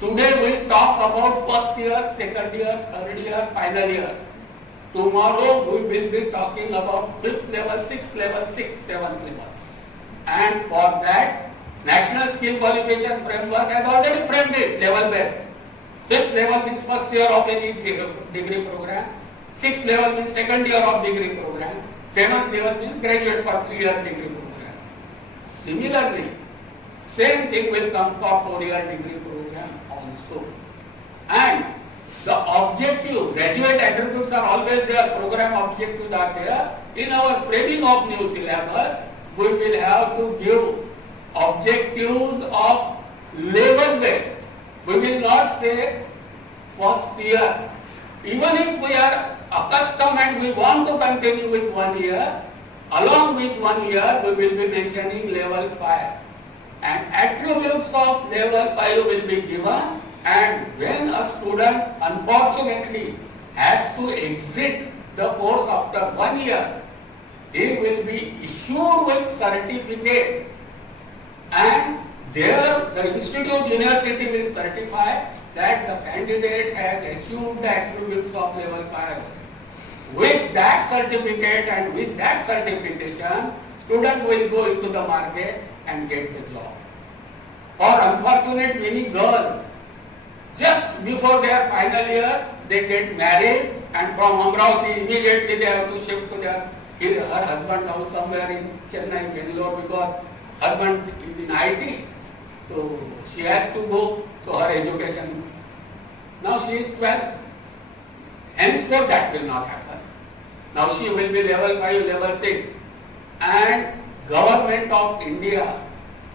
Today we talk about first year, second year, third year, final year. Tomorrow we will be talking about 5th level, 6th level, 6th, 7th level. And for that, National Skill Qualification Framework has already framed it, level based. 5th level means first year of any degree program. 6th level means second year of degree program. 7th level means graduate for 3-year degree program. Similarly, same thing will come for 4-year degree program also. And the objective, graduate attributes are always there, program objectives are there. In our framing of new syllabus, we will have to give objectives of level based. We will not say first year. Even if we are accustomed and we want to continue with 1 year, along with 1 year we will be mentioning level 5. And attributes of level 5 will be given, and when a student unfortunately has to exit the course after 1 year, he will be issued with certificate, and there the institute university will certify that the candidate has achieved the attributes of level 5. With that certificate and with that certification, student will go into the market and get the job. Or unfortunate many girls, just before their final year, they get married, and from Amravati immediately they have to shift to her husband's house somewhere in Chennai, Bangalore, because husband is in IT. So she has to go, so her education. Now she is 12th. Henceforth that will not happen. Now she will be level 5, level 6. And Government of India,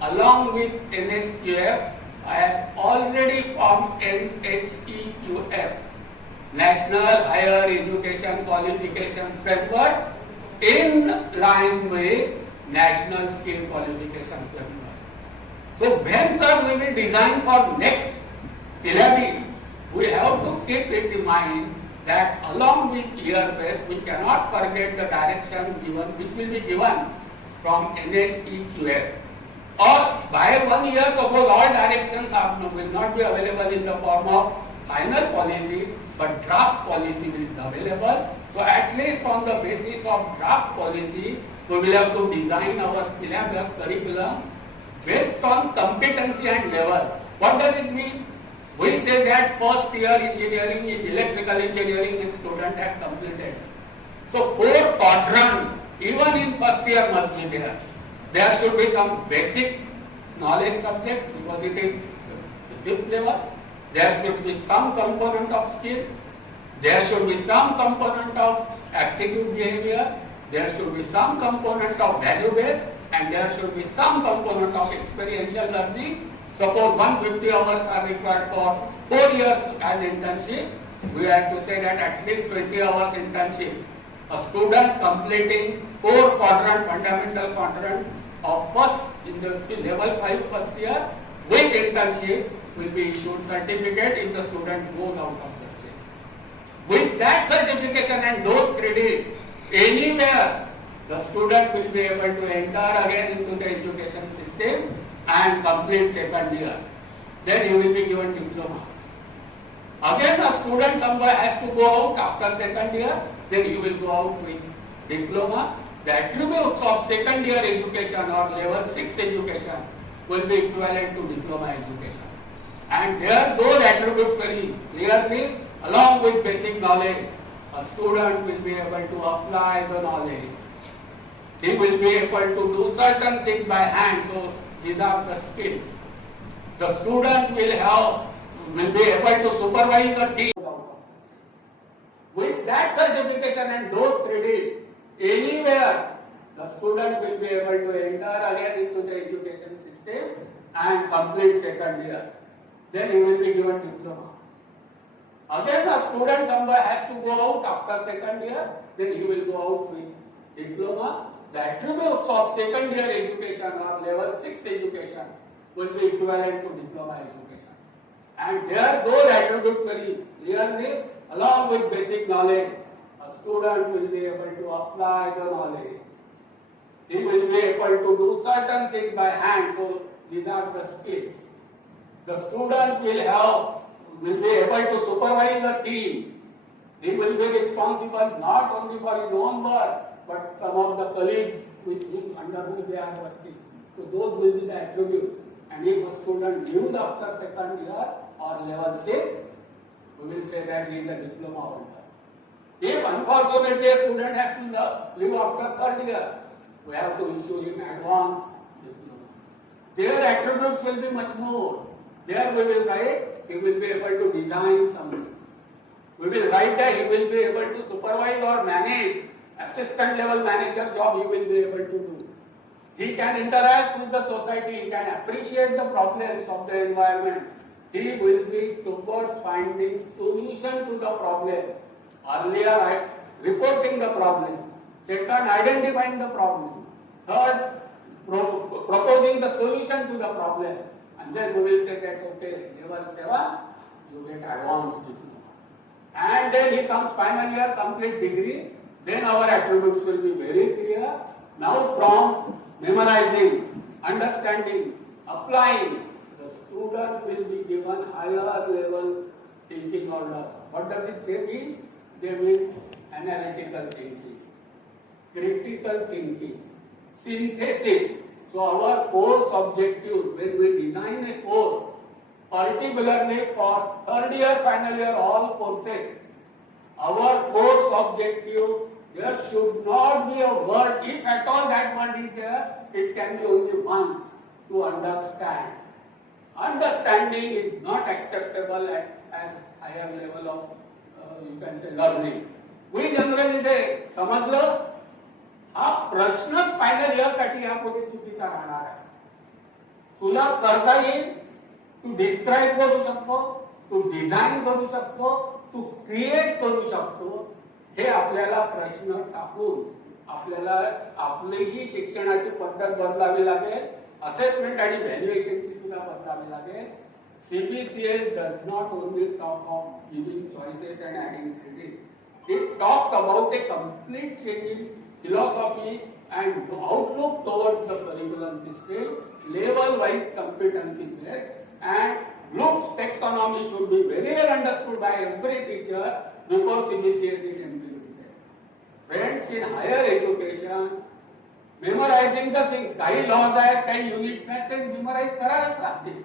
along with NSQF, I have already formed NHEQF, National Higher Education Qualification Framework, in line with National Skill Qualification Framework. So when sir we will design for next syllabi, we have to keep it in mind that along with year base we cannot forget the direction given, which will be given from NHEQF. Or by 1 year, suppose all directions will not be available in the form of final policy, but draft policy is available. So at least on the basis of draft policy, we will have to design our syllabus curriculum based on competency and level. What does it mean? We say that first year engineering is electrical engineering is student has completed. So 4 quadrant, even in first year must be there. There should be some basic knowledge subject because it is the 5th level. There should be some component of skill. There should be some component of aptitude behavior. There should be some component of value based, and there should be some component of experiential learning. Suppose 150 hours are required for 4 years as internship. We have to say that at least 20 hours internship. A student completing 4 quadrant, fundamental quadrant of first in the level 5 first year with internship will be issued certificate if the student goes out of the stream. With that certification and those credit, anywhere the student will be able to enter again into the education system and complete second year. Then he will be given diploma. Again a student somewhere has to go out after second year, then he will go out with diploma. The attributes of second year education or level 6 education will be equivalent to diploma education. And there those attributes very clearly, along with basic knowledge, a student will be able to apply the knowledge. He will be able to do certain things by hand, so these are the skills. The student will be able to supervise the team. With that certification and those credit, anywhere the student will be able to enter again into the education system and complete second year. Then he will be given diploma. Again a student somewhere has to go out after second year, then he will go out with diploma. The attributes of second year education or level 6 education will be equivalent to diploma education. And there those attributes very clearly, along with basic knowledge, a student will be able to apply the knowledge. He will be able to do certain things by hand, so these are the skills. The student will be able to supervise the team. He will be responsible not only for his own work, but some of the colleagues under whom they are working. So those will be the attributes. And if a student leaves after second year or level 6, we will say that he is a diploma holder. If unfortunately a student has to leave after third year, we have to issue him advance diploma. Their attributes will be much more. There we will write, he will be able to design something. We will write that he will be able to supervise or manage, assistant level manager job he will be able to do. He can interact with the society, he can appreciate the problems of the environment, he will be towards finding solution to the problem. Earlier, reporting the problem. Second, identifying the problem. Third, proposing the solution to the problem. And then we will say that, okay, level 7, you get advanced diploma. And then he comes final year, complete degree. Then our attributes will be very clear. Now from memorizing, understanding, applying, the student will be given higher level thinking order. What does it mean? They mean analytical thinking, critical thinking, synthesis. So our course objective, when we design a course, particularly for third year, final year, all courses, our course objective, there should not be a word, if at all that word is there, it can be only once, to understand. Understanding is not acceptable at higher level of, you can say, learning. We generally say, समजलं? हा प्रश्नच final year साठी यापुढे चुकीचा राहणार आहे. तुला करता येईल, तू डिस्क्राईब करू शकतो, तू डिझाईन करू शकतो, तू क्रिएट करू शकतो. हे आपल्याला प्रश्न टाकून आपल्याला आपलीही शिक्षणाची पद्धत बदलावी लागेल, असेसमेंट आणि व्हॅल्युएशनची सुद्धा बदलावी लागेल. CBCS does not only talk of giving choices and adding credit. It talks about a complete change in philosophy and outlook towards the curriculum system, level-wise competency based, and Bloom's taxonomy should be very well understood by every teacher before CBCS is implemented. Friends, in higher education, memorizing the things, काही laws आहेत, काही units आहेत, ते memorize करायलाच लागतील.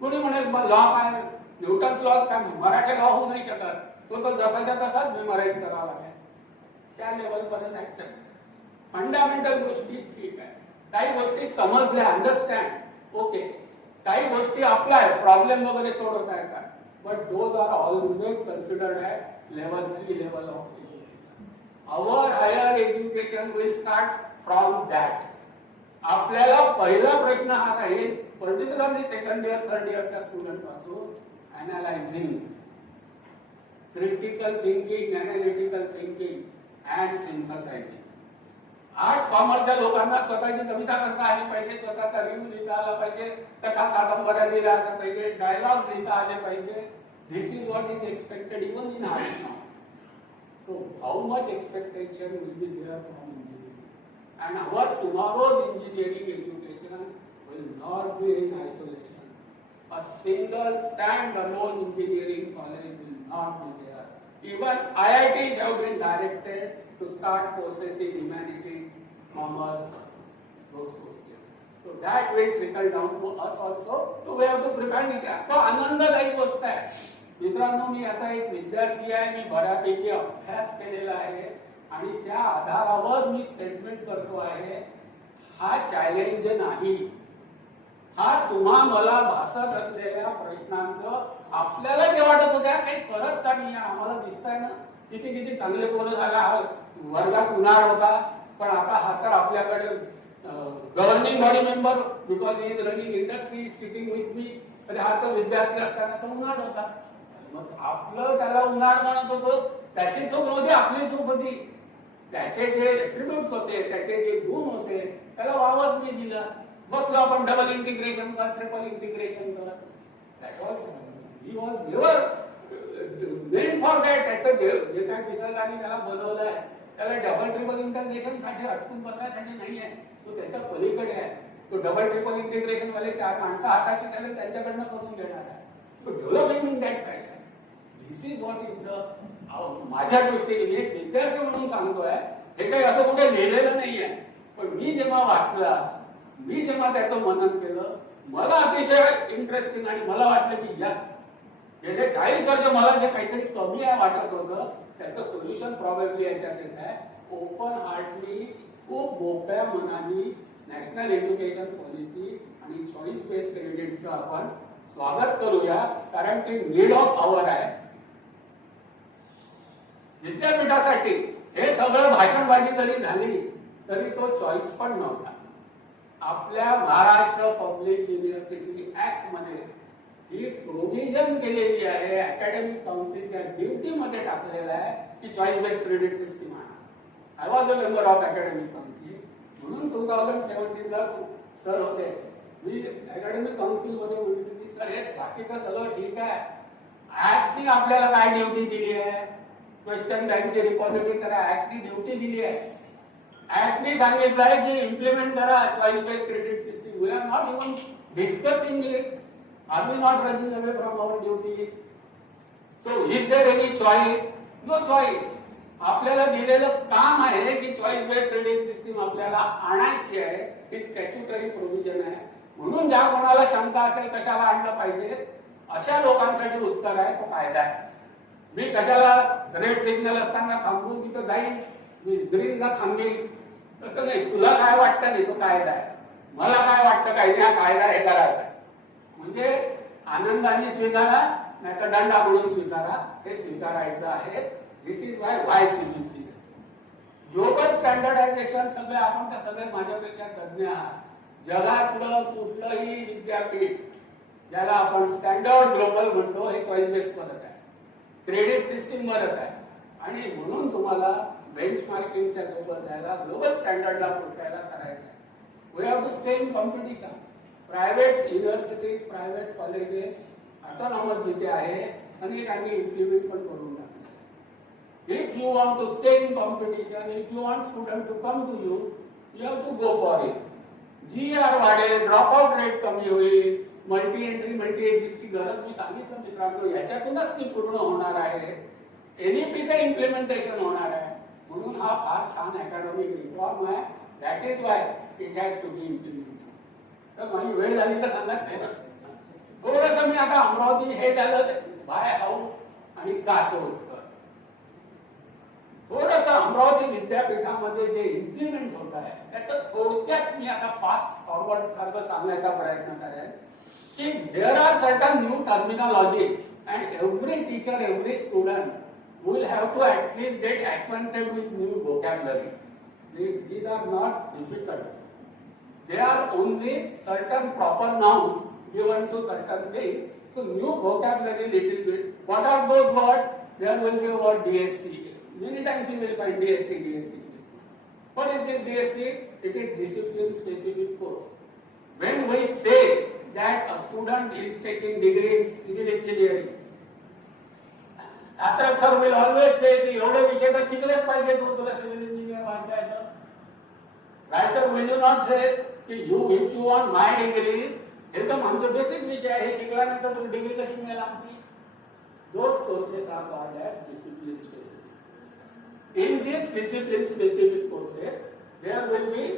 कोणी म्हणेल law काय, न्यूटन्स लॉ काय मराठी लॉ होऊ नाही शकत, तो तर जसाच्या तसाच मेमोराइज करावा लागेल. त्या लेवल पर्यंत ऍक्सेप्ट. फंडामेंटल गोष्टी ठीक आहे, काही गोष्टी समजल्या, अंडरस्टँड, ओके, काही गोष्टी अप्लाय, प्रॉब्लेम वगैरे सोडवता येतात, but those are always considered at level 3 level of education. Our higher education will start from that. आपल्याला पहिला प्रश्न हा राहील, पर्टिक्युलरली सेकंड इयर थर्ड इयरच्या स्टुडंट पासून, analysing, critical thinking, analytical thinking and synthesising. Arts कॉमर्सच्या लोकांना स्वतःची कविता करता आली पाहिजे, स्वतःचा रिव्ह्यू लिहिता आला पाहिजे, कथा कादंबऱ्या लिहिल्या आल्या पाहिजे, डायलॉग लिहिता आले पाहिजे. This is what is expected even in arts now. So how much expectation will be there from engineering, and our tomorrow's engineering education will not be in isolation. A single stand-alone engineering college will not be there. Even IITs have been directed to start courses in humanities, commerce, those courses. So that will trickle down to us also. So we have to prepare it. तो आनंददायी गोष्ट आहे. मित्रांनो, मी याचा एक विद्यार्थी आहे, मी बऱ्यापैकी अभ्यास केलेला आहे आणि त्या आधारावर मी स्टेटमेंट करतो आहे, हा चॅलेंज नाही. हा तुम्हा मला भासत असलेल्या प्रश्नांचं आपल्याला जे वाटत होत्या काही करत का नाही, आम्हाला दिसतंय ना, किती किती चांगले पोरं झाला, वर्गात उन्हाळ होता, पण आता हा तर आपल्याकडे governing body member, because is running industry, sitting with me, तर हा तर विद्यार्थी असताना तो उन्हाळ होता. मग आपलं त्याला उन्हाळ म्हणत होतो, त्याची चूक नव्हती, आपली चूक होती. त्याचे जे एट्रिब्यूट्स होते, त्याचे जे गुण होते, त्याला वावच नाही दिलं. बसलो आपण डबल इंटिग्रेशन कर, ट्रिपल इंटिग्रेशन कर. That was he was never meant for that. त्याचं जे काय निसर्गाने त्याला बनवलंय, त्याला डबल ट्रिपल इंटिग्रेशन साठी अटकून बसण्यासाठी नाही आहे, तो त्याच्या पलीकडे आहे. तो डबल ट्रिपल इंटिग्रेशन वाले 4 माणसं हाताशी त्याला त्यांच्याकडनं करून घेणार आहे. तो developing in that fashion. This is what is the, माझ्या दृष्टीने एक विद्यार्थी म्हणून सांगतोय, हे काही असं कुठे लिहिलेलं नाहीये, पण मी जेव्हा वाचला, मी जेव्हा त्याचं मनन केलं, मला अतिशय इंटरेस्टिंग आणि मला वाटलं की यस, गेले 40 वर्ष मला जे काहीतरी कमी आहे वाटत होतं, त्याचं सोल्युशन प्रॉबेबली याच्यात येत आहे. ओपन हार्टली, खूप मोठ्या मनाने नॅशनल एज्युकेशन पॉलिसी आणि चॉईस बेस्ड क्रेडिटचं आपण स्वागत करूया, कारण ते नीड ऑफ आवर आहे. विद्यापीठासाठी हे सगळं भाषणबाजी जरी झाली तरी तो चॉईस पण नव्हता. आपल्या महाराष्ट्र पब्लिक युनिव्हर्सिटी ऍक्ट मध्ये ही प्रोव्हिजन केलेली आहे अकॅडमिक काउन्सिलच्या ड्युटीमध्ये टाकलेलं आहे की चॉईस बेस्ड क्रेडिट सिस्टीम आणा. I was a member of academic council म्हणून 2017 ला सर होते. मी अकॅडमिक काउन्सिल मध्ये म्हटलं की सर हे बाकीचं सगळं ठीक आहे, ऍक्टनी आपल्याला काय ड्युटी दिली आहे, क्वेश्चन बँकची रिपॉझिटरी करा, ऍक्टनी ड्युटी दिली आहे. ऍक्टनी सांगितलं आहे की इम्प्लिमेंट करा choice based credit system. We are not even discussing it. Are we not running away from our duty? So is there any choice? No choice. आपल्याला दिलेलं काम आहे की चॉईस बेस्ड क्रेडिट सिस्टीम आपल्याला आणायची आहे. ही स्टॅच्युटरी प्रोव्हिजन आहे. म्हणून ज्या कोणाला शंका असेल कशाला आणलं पाहिजे अशा लोकांसाठी उत्तर आहे तो कायदा आहे. मी कशाला रेड सिग्नल असताना थांबून तिथं जाईन, मी ग्रीनला थांबेन तसं नाही. तुला काय वाटतं नाही तो कायदा आहे, मला काय वाटतं काय हा कायदा हे करायचा आहे. म्हणजे आनंदाने स्वीकारा नाही तर दंडा म्हणून स्वीकारा, हे स्वीकारायचं आहे. This is why CBC. Global standardisation सगळे आपण तर सगळे माझ्यापेक्षा तज्ञ आहात. जगातलं कुठलंही विद्यापीठ ज्याला आपण स्टँडर्ड ग्लोबल म्हणतो हे चॉईस बेस्ड करत आहे, क्रेडिट सिस्टीम करत आहे. आणि म्हणून तुम्हाला बेंचमार्किंगच्या सोबत जायला ग्लोबल स्टँडर्डला पोहोचायला करायचं आहे. We have to stay in competition. Private universities, private colleges, autonomous जिथे आहे अनेकांनी इम्प्लिमेंट पण करून टाकले. If you want to stay in competition, if you want student to come to you, you have to go for it. GR वाढेल, dropout rate कमी होईल, multi entry multi एक्झिटची गरज मी सांगितलं मित्रांनो याच्यातूनच ती पूर्ण होणार आहे. NEPचं इम्प्लिमेंटेशन होणार आहे. म्हणून हा फार छान अकॅडमिक रिफॉर्म आहे. That is why it has to be implemented. तर माझी वेळ झाली तर सांगत नाही. थोडंसं मी आता अमरावती हे झालं बाय हाऊ आणि काच उत्तर थोडंसं अमरावती विद्यापीठामध्ये जे इम्प्लिमेंट होत आहे त्याचं थोडक्यात मी आता फास्ट फॉरवर्ड सारखं सांगण्याचा प्रयत्न करेन की there are certain new terminology and every teacher, every student will have to at least get acquainted with new vocabulary. These are not difficult. They are only certain proper nouns given to certain things. So new vocabulary little bit. What are those words? There will be a word DSC. Many times you will find DSC, DSC, DSC. What is this DSC? It is discipline specific course. When we say that a student is taking degree in civil engineering, Atrak sir will always say की एवढे विषय तर शिकलेच पाहिजे तुला civil engineer व्हायचं आहे तर. Right sir, will you not say की if you want my degree, एकदम आमचे बेसिक विषय आहे हे शिकला नाही तर तुला डिग्री कशी मिळेल आमची. Those courses are called as discipline specific. In these discipline specific courses, there will be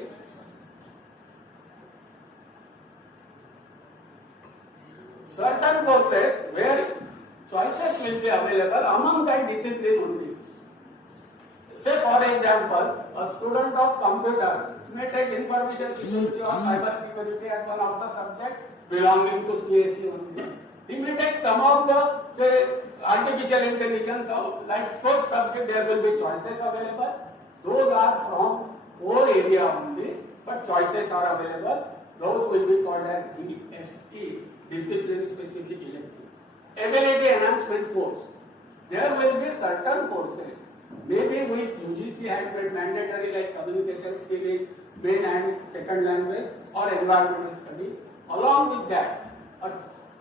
certain courses where choices will be available among that discipline only. Say for example, a student of computer may take information security or cyber security as one of the subject belonging to CSE only. He may take some of the say artificial intelligence like fourth subject. There will be choices available. Those are from core area only, but choices are available. Those will be called as DSE, discipline specific elective. Ability enhancement course. There will be certain courses, maybe which UGC had made mandatory like communication skills, main and second language or environmental study. Along with that, a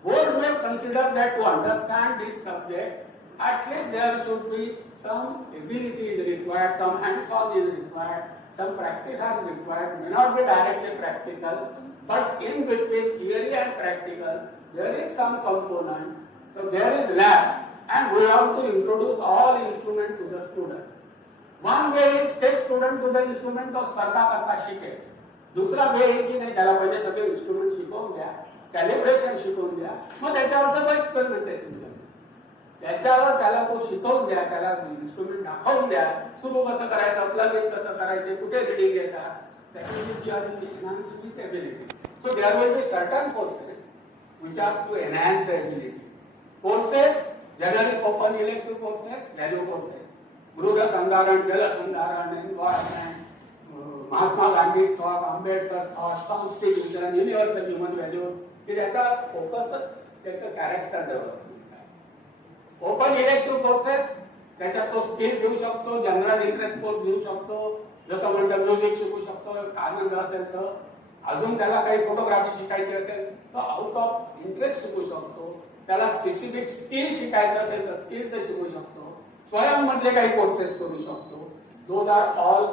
board may consider that to understand this subject, at least there should be some ability is required, some hands-on is required, some practice are required, may not be directly practical, but in between theory and practical, there is some component. So there is lab and we have to introduce all instruments to the student. One way is take student to the instrument और करता करता शिके. दूसरा वे है कि नहीं त्याला पहिले सगळे इंस्ट्रुमेंट शिकवून द्या, कॅलिब्रेशन शिकवून द्या, मग त्याच्यावर सगळं एक्सपेरिमेंटेशन द्या. त्याच्यावर त्याला तो शिकवून द्या, त्याला इंस्ट्रुमेंट दाखवून द्या, सुरू कसं करायचं, प्लग इन कसं करायचे, कुठे रीडिंग येतात, त्याची जी enhancing his ability. So there will be certain courses which are to enhance the ability. Courses, generally open elective courses, value courses. Gruha Sandaran, Jala Sandaran, environment, Mahatma Gandhi's thought, Ambedkar thought, constitution, universal human value. He has a focus त्याचं character development आहे. Open elective courses त्याच्यात तो skill घेऊ शकतो, general interest course घेऊ शकतो, जसं म्हणतात म्युझिक शिकू शकतो, आनंद असेल तर अजून त्याला काही फोटोग्राफी शिकायची असेल तर आउट ऑफ इंटरेस्ट शिकू शकतो, त्याला स्पेसिफिक स्किल शिकायचं असेल तर स्किलचं शिकू शकतो, स्वयं मधले काही कोर्सेस करू शकतो. Those are all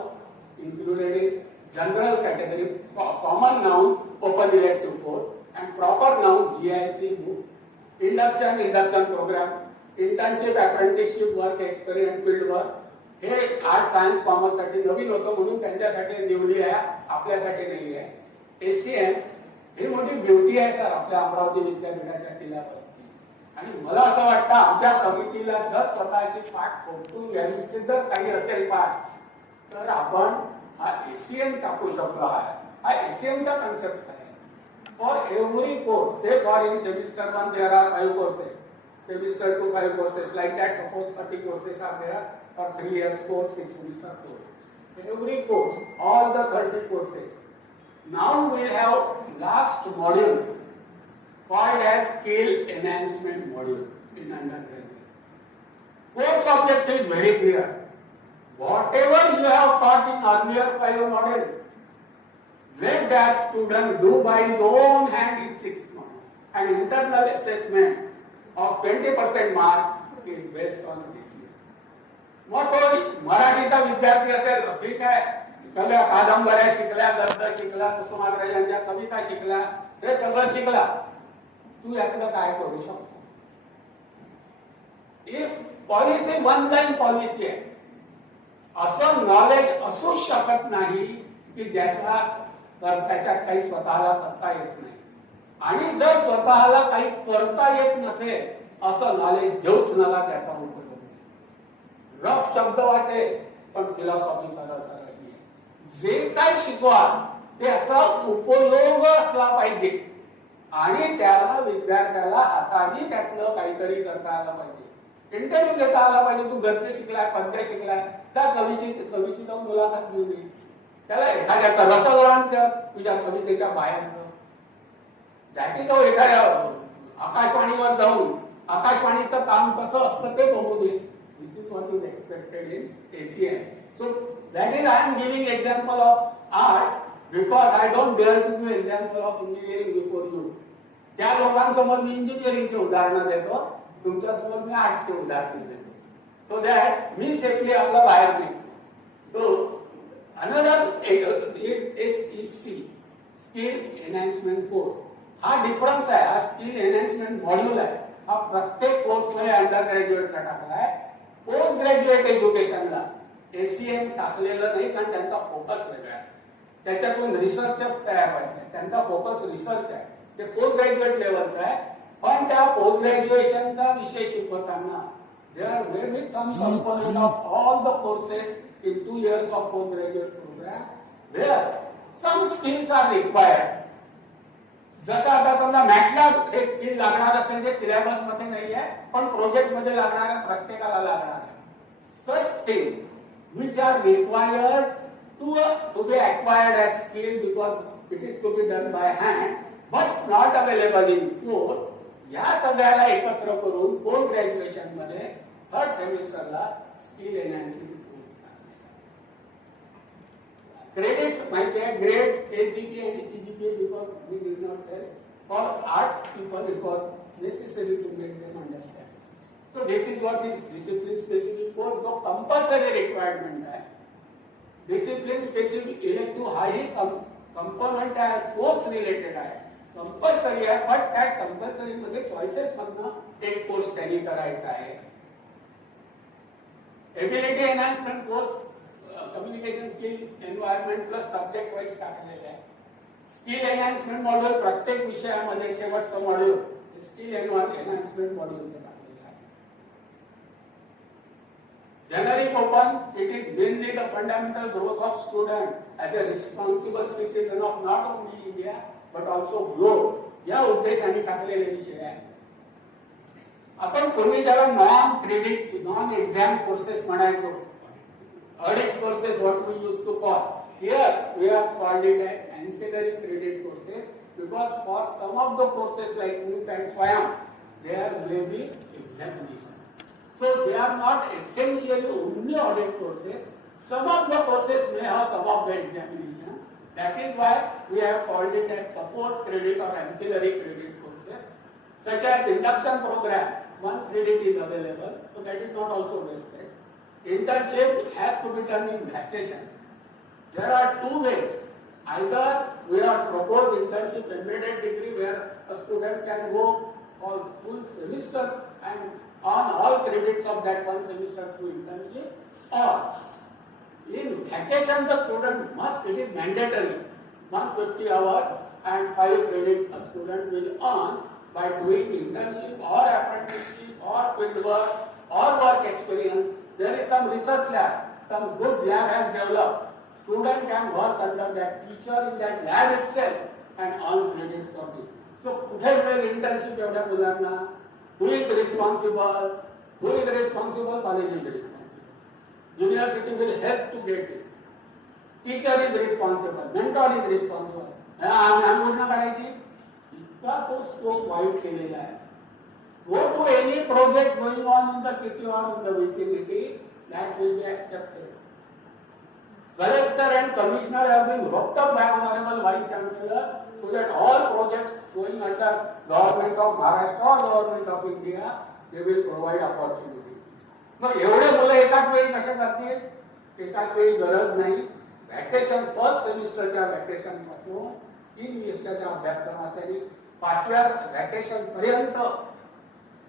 included in general category, common noun open elective course and proper noun GIC book, induction program, internship, apprenticeship work, experience, field work. Hey art science commerce साठी नवीन होतं म्हणून त्यांच्यासाठी निवडली आहे, आपल्यासाठी नाही आहे. एसीएम ही मोठी ब्युटी आहे सर आपल्या अमरावती विद्यापीठाच्या सिलेबसची. आणि मला असं वाटतं आमच्या कमिटीला जर स्वतःची पाठ फोडून घ्यायची जर काही असेल पाठ तर आपण हा एसीएम टाकू शकलो आहे. हा एसीएमचा कन्सेप्ट आहे. For every course, say for in semester 1 there are 5 courses, semester 2 5 courses, like that suppose 30 courses are there for 3 years course, 6 semester course. Every course, all the 30 courses. Now we have last module called as skill enhancement module in undergraduate. Course objective is very clear. Whatever you have taught in earlier 5 modules, let that student do by his own hand in 6th module. An internal assessment of 20% marks is based on this. मग तो मराठीचा विद्यार्थी असेल ठीक आहे, सगळ्या कादंबऱ्या शिकल्या, गद्य शिकला, कुसुमाग्रजांच्या कविता शिकल्या, हे सगळं शिकला, तू यातलं काय करू शकतो? If policy one line policy आहे, असं नॉलेज असूच शकत नाही की ज्याचा त्याच्यात काही स्वतःला करता येत नाही. आणि जर स्वतःला काही करता येत नसेल असं नॉलेज घेऊच नका, त्याचा उपयोग नाही. रफ शब्द वाटेल पण फिलॉसॉफी सरळ आहे. जे काय शिकवा त्याचा उपयोग असला पाहिजे आणि त्याला विद्यार्थ्याला हाताने त्यातलं काहीतरी करता आलं पाहिजे. इंटरव्ह्यू घेता आला पाहिजे. तू गद्य शिकलाय, पद्य शिकलाय, त्या कवीची जाऊन मुलाखत घेऊ नये. त्याला एखाद्याचं रसग्रहण कर, तुझ्या कवितेच्या बाहेरचं त्याची जाऊ, एखाद्या आकाशवाणीवर जाऊन आकाशवाणीचं काम कसं असतं ते बघू दे. This is what is expected in ACM. So that is I am giving example of arts because I don't dare to give example of engineering before you. त्या लोकांसमोर मी इंजिनिअरिंगचे उदाहरणं देतो, तुमच्यासमोर मी आर्ट्सचे उदाहरण देतो, सो दॅट मी सेफली आपला बाहेर निघतो. So another SEC skill enhancement course, हा डिफरन्स आहे. हा स्किल एनहान्समेंट मॉड्यूल आहे, हा प्रत्येक कोर्समध्ये अंडर ग्रॅज्युएटला टाकलाय. पोस्ट ग्रॅज्युएट एज्युकेशनला एसीएम टाकलेलं नाही, कारण त्यांचा फोकस वेगळा आहे. त्याच्यातून रिसर्चच तयार व्हायचे, त्यांचा फोकस रिसर्च आहे, ते पोस्ट ग्रॅज्युएट लेवलचा आहे. पण त्या पोस्ट ग्रॅज्युएशनचा विषय शिकवताना there will be some component of all the courses in 2 years of postgraduate program where some skills are required. जसं आता समजा मॅटलॅब हे स्किल लागणार असेल जे सिलेबस मध्ये नाही आहे पण प्रोजेक्ट मध्ये लागणार आहे, प्रत्येकाला लागणार आहे. Such things which are required to be acquired as skill because it is to be done by hand but not available in course, या सगळ्याला एकत्र करून पोस्ट ग्रॅज्युएशन मध्ये 3rd सेमिस्टरला स्किल एनहान्समेंट क्रेडिट्स माहिती आहे. ग्रेड्स AGPA आणि CGPA because we did not tell for arts people because necessary to make them understand. So this is what is discipline specific course जो compulsory requirement आहे. Discipline specific elective हा ही component आहे, course related आहे, compulsory आहे. पण त्या compulsory मध्ये choices मधनं एक कोर्स त्यांनी करायचा आहे. Ability enhancement course communication skill environment plus subject wise टाकलेले आहे. स्किल एनहान्समेंट मॉड्यूल प्रत्येक विषयामध्ये शेवटचं मॉड्यूल स्किल एनहान्समेंट मॉड्यूलचं टाकलेलं आहे. Generic open, it is mainly the fundamental growth of student as a responsible citizen of not only India but also globe या उद्देशाने टाकलेले विषय आहे. आपण पूर्वी त्याला non credit non exam courses म्हणायचो. Audit courses what we used to call. Here we have called it as ancillary credit courses because for some of the courses like MOOC and SWAYAM, there may be examination. So they are not essentially only audit courses. Some of the courses may have some of the examination. That is why we have called it as support credit or ancillary credit courses, such as induction program. 1 credit is available, so that is not also wasted. Internship has to be done in vacation. There are 2 ways. Either we have proposed internship embedded degree where a student can go for full semester and on all credits of that 1 semester through internship, or in vacation the student must, it is mandatory, 150 hours and 5 credits a student will earn by doing internship or apprenticeship or field work or work experience. There is some research lab, some good lab has developed. Student can work under that teacher in that lab itself and earn credit for it. So, कुठे मिळेल internship एवढ्या मुलांना? Who is responsible? Who is responsible? College is responsible. University will help to get it. Teacher is responsible. Mentor is responsible. पूर्ण करायची? इतका तो scope white केलेला आहे. Go to any project going on in the city or in the vicinity, that will be accepted. Collector and Commissioner have been roped up by Honorable Vice Chancellor so that all projects going under Government of Maharashtra or Government of India, they will provide opportunity. मग एवढे मुलं एकाच वेळी कशा करतील? एकाच वेळी गरज नाही. व्हॅकेशन फर्स्ट सेमिस्टरच्या व्हॅकेशन पासून 3 वर्षाच्या अभ्यासक्रमासाठी 5व्या व्हॅकेशन पर्यंत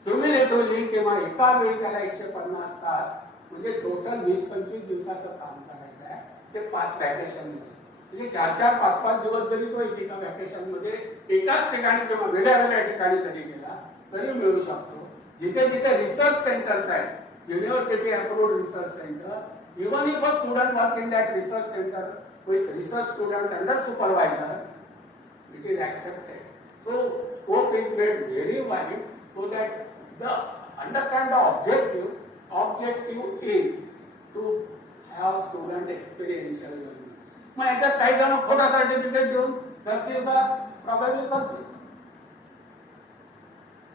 क्युम्युलेटिव्हली किंवा एका वेळी त्याला 150 तास म्हणजे टोटल 20-25 दिवसाचं काम करायचं आहे. ते 5 व्हॅकेशन मध्ये म्हणजे 4-4, 5-5 दिवस जरी तो एका व्हॅकेशन मध्ये एकाच ठिकाणी किंवा वेगळ्या ठिकाणी जरी गेला तरी मिळू शकतो. जिथे जिथे रिसर्च सेंटर्स आहेत, university approved research centre, even if a student work in that research centre with research student under supervisor, it is accepted. So scope is made very wide so that the understand the objective. Objective is to have student experiential learning. मग याच्यात काही जण खोटा certificate देऊन करतील का? Problem करतील.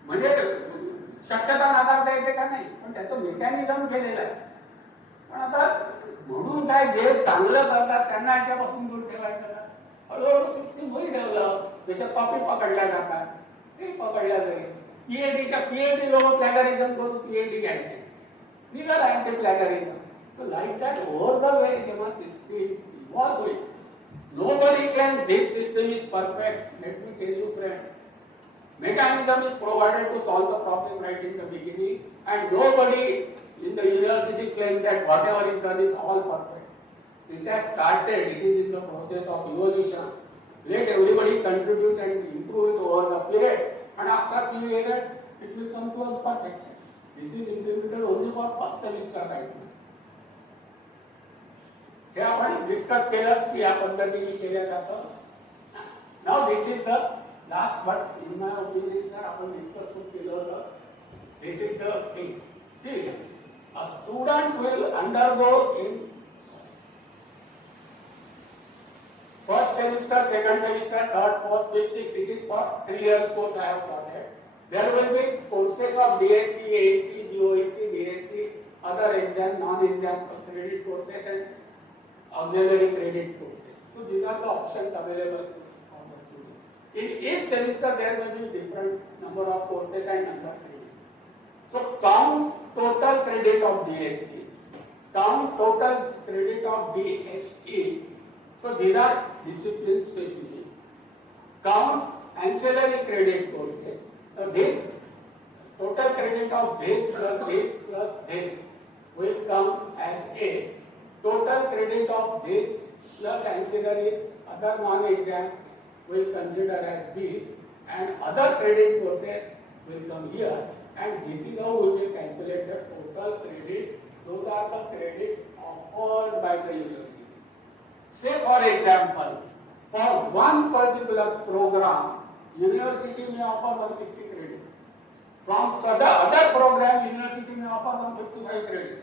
म्हणजे शक्यता नाकारता येते का नाही, पण त्याचं मेकॅनिझम केलेलं आहे. पण आता म्हणून काय, जे चांगलं करतात त्यांना याच्यापासून दूर ठेवायचं. हळूहळू सिस्टीम होईल डेव्हलप. त्याच्यात कॉपी पकडल्या जातात, ते पकडल्या जाईल. पीएचडी लोक प्लॅगरिझम करून पीएचडी घ्यायचे, निघाल आहे ते प्लॅगरिझम. So like that over the way जेव्हा system evolve होईल, nobody claims this system is perfect. Let me tell you friends, mechanism is provided to solve the problem right in the beginning, and nobody in the university claims that whatever is done is all perfect. It has started, it is in the process of evolution. Let everybody contribute and improve it over the period, and after period it will come to a perfection. This is implemented only for first semester right now. हे आपण discuss केलंच की या पद्धतीने केलं जातं. Now this is the last but in my opinion sir आपण discuss केलं होतं. This is the thing. See a student will undergo in first semester, second semester, third, fourth, fifth, sixth. It is for 3 years course I have taught it. There will be courses of DSc, AEC, GOEC, DSc, other exam, non-exam credit courses and auxiliary credit courses. So these are the options available for the student. In each semester there will be different number of courses and number of credit. So count total credit of DSc, count total credit of DSE. So these are discipline specific. Count ancillary credit courses. So this total credit of this plus this will come as A. Total credit of this plus ancillary other non-exam will consider as B, and other credit courses will come here, and this is how we will calculate the total credit. Those are the credits offered by the university. Say for example, for one particular program, university may offer 160 credits. From other program, university may offer 155 credits.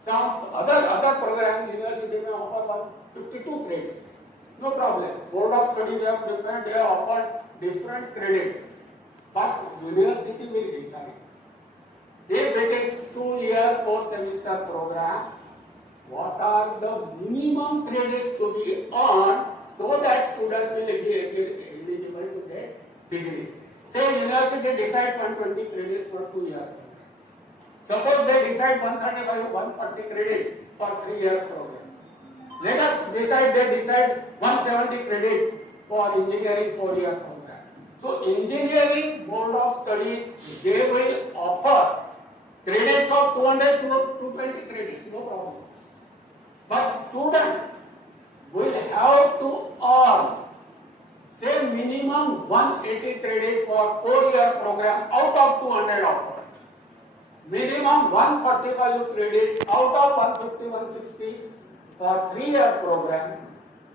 Some other program, university may offer 152 credits. no problem. Board of Studies have prepared, they have offered different credits, but university will decide. If it is 2-year 4-semester program, what are the minimum credits to be earned so that student will be eligible to get degree. Say university decides 120 credits for 2 years. Suppose they decide 135, 140 credits for 3 years program. Let us decide they decide 170 credits for engineering 4-year program. So engineering board of studies, they will offer credits of 200 to 220 credits, no problem. But student will have to earn say minimum 180 credit for 4-year program out of 200 offered. Minimum 145 credit out of 150, 160 for 3-year program.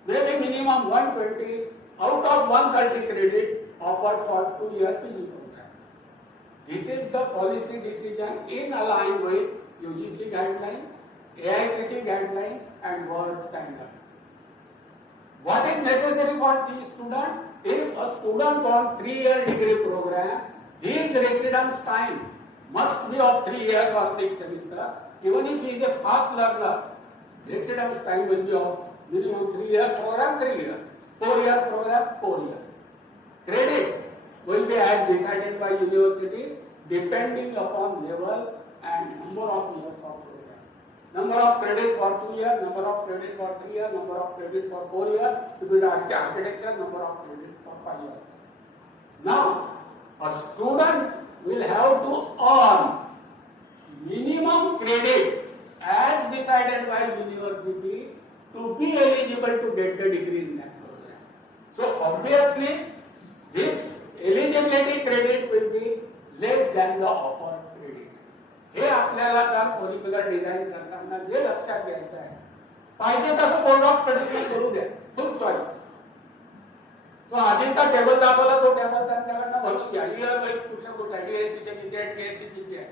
Maybe minimum 120 out of 130 credit offered for 2-year PG program. This is the policy decision in align with UGC guideline, AICTE guideline and world standard. What is necessary for the student? If a student on 3-year degree program, his residence time must be of 3 years or 6 semesters. Even if he is a fast learner, residence time will be of minimum 3-year program, 3 years. 4-year program, 4 years. Credits will be as decided by university depending upon level and number of years of program. Number of credit for 2 years, number of credit for 3 years, number of credit for 4 years, to be architecture, number of credit for 5 years. Now, a student will have to earn minimum credits as decided by university to be eligible to get the degree in that program. So obviously, this eligibility credit will be less than the offered credit. हे आपल्याला sir curricular design करताना जे लक्षात घ्यायचं आहे, पाहिजे तसं board of studies करू द्या, full choice. तो आधीचा टेबल दाखवला, तो टेबल त्यांच्याकडनं भरून घ्या. इयर वाईज कुठल्या डीएससीचे किती आहे, टीएससी किती आहे.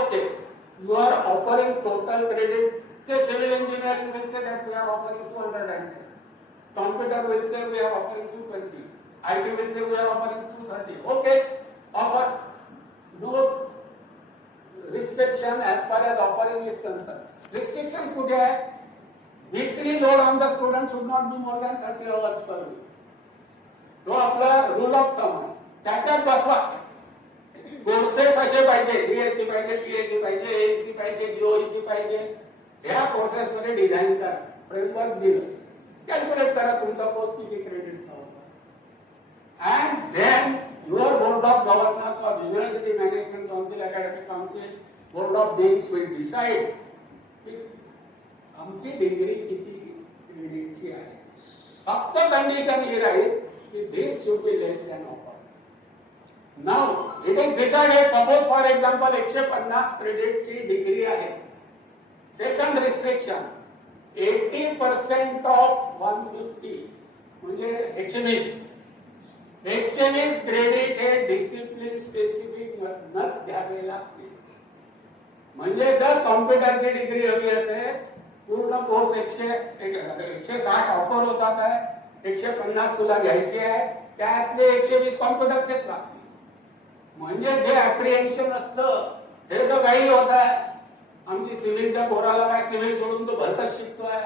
Okay, you are offering total credit. Say civil engineering will say that we are offering 210. Computer will say we are offering 220. IT will say we are offering 230. Okay, offer. No restriction as far as offering is concerned. Restrictions कुठे आहे? Weekly load on the student should not be more than 30 hours per week. तो आपला rule of thumb आहे. त्याच्यात बसवा. Courses असे पाहिजे, DSC पाहिजे, टीएससी पाहिजे, एईसी पाहिजे, जीओईसी पाहिजे. या कोर्सेस मध्ये डिझाइन करा, फ्रेमवर्क दिलं, कॅल्क्युलेट करा तुमचा कोर्स किती क्रेडिटचा होता. And then your board of governors or university management council, academic council, board of deans will decide की आमची डिग्री किती क्रेडिटची आहे. फक्त कंडिशन ही राहील की this should be less than offer. Now it is decided, suppose for example 150 क्रेडिटची degree आहे. Second restriction 80% of 150 म्हणजे 120. 120 क्रेडिट हे डिसिप्लिन स्पेसिफिक मधनच घ्यावे लागते. म्हणजे जर कॉम्प्युटरची डिग्री हवी असेल, पूर्ण कोर्स 160 ऑफर होतात आहे, 150 तुला घ्यायचे आहे, त्यातले 120 कॉम्प्युटरचेच लागतील. म्हणजे जे ऍप्रिहेन्शन असतं हे तर काही होत आहे, आमची सिव्हिलच्या पोराला काय सिव्हिल सोडून तो भलतच शिकतोय.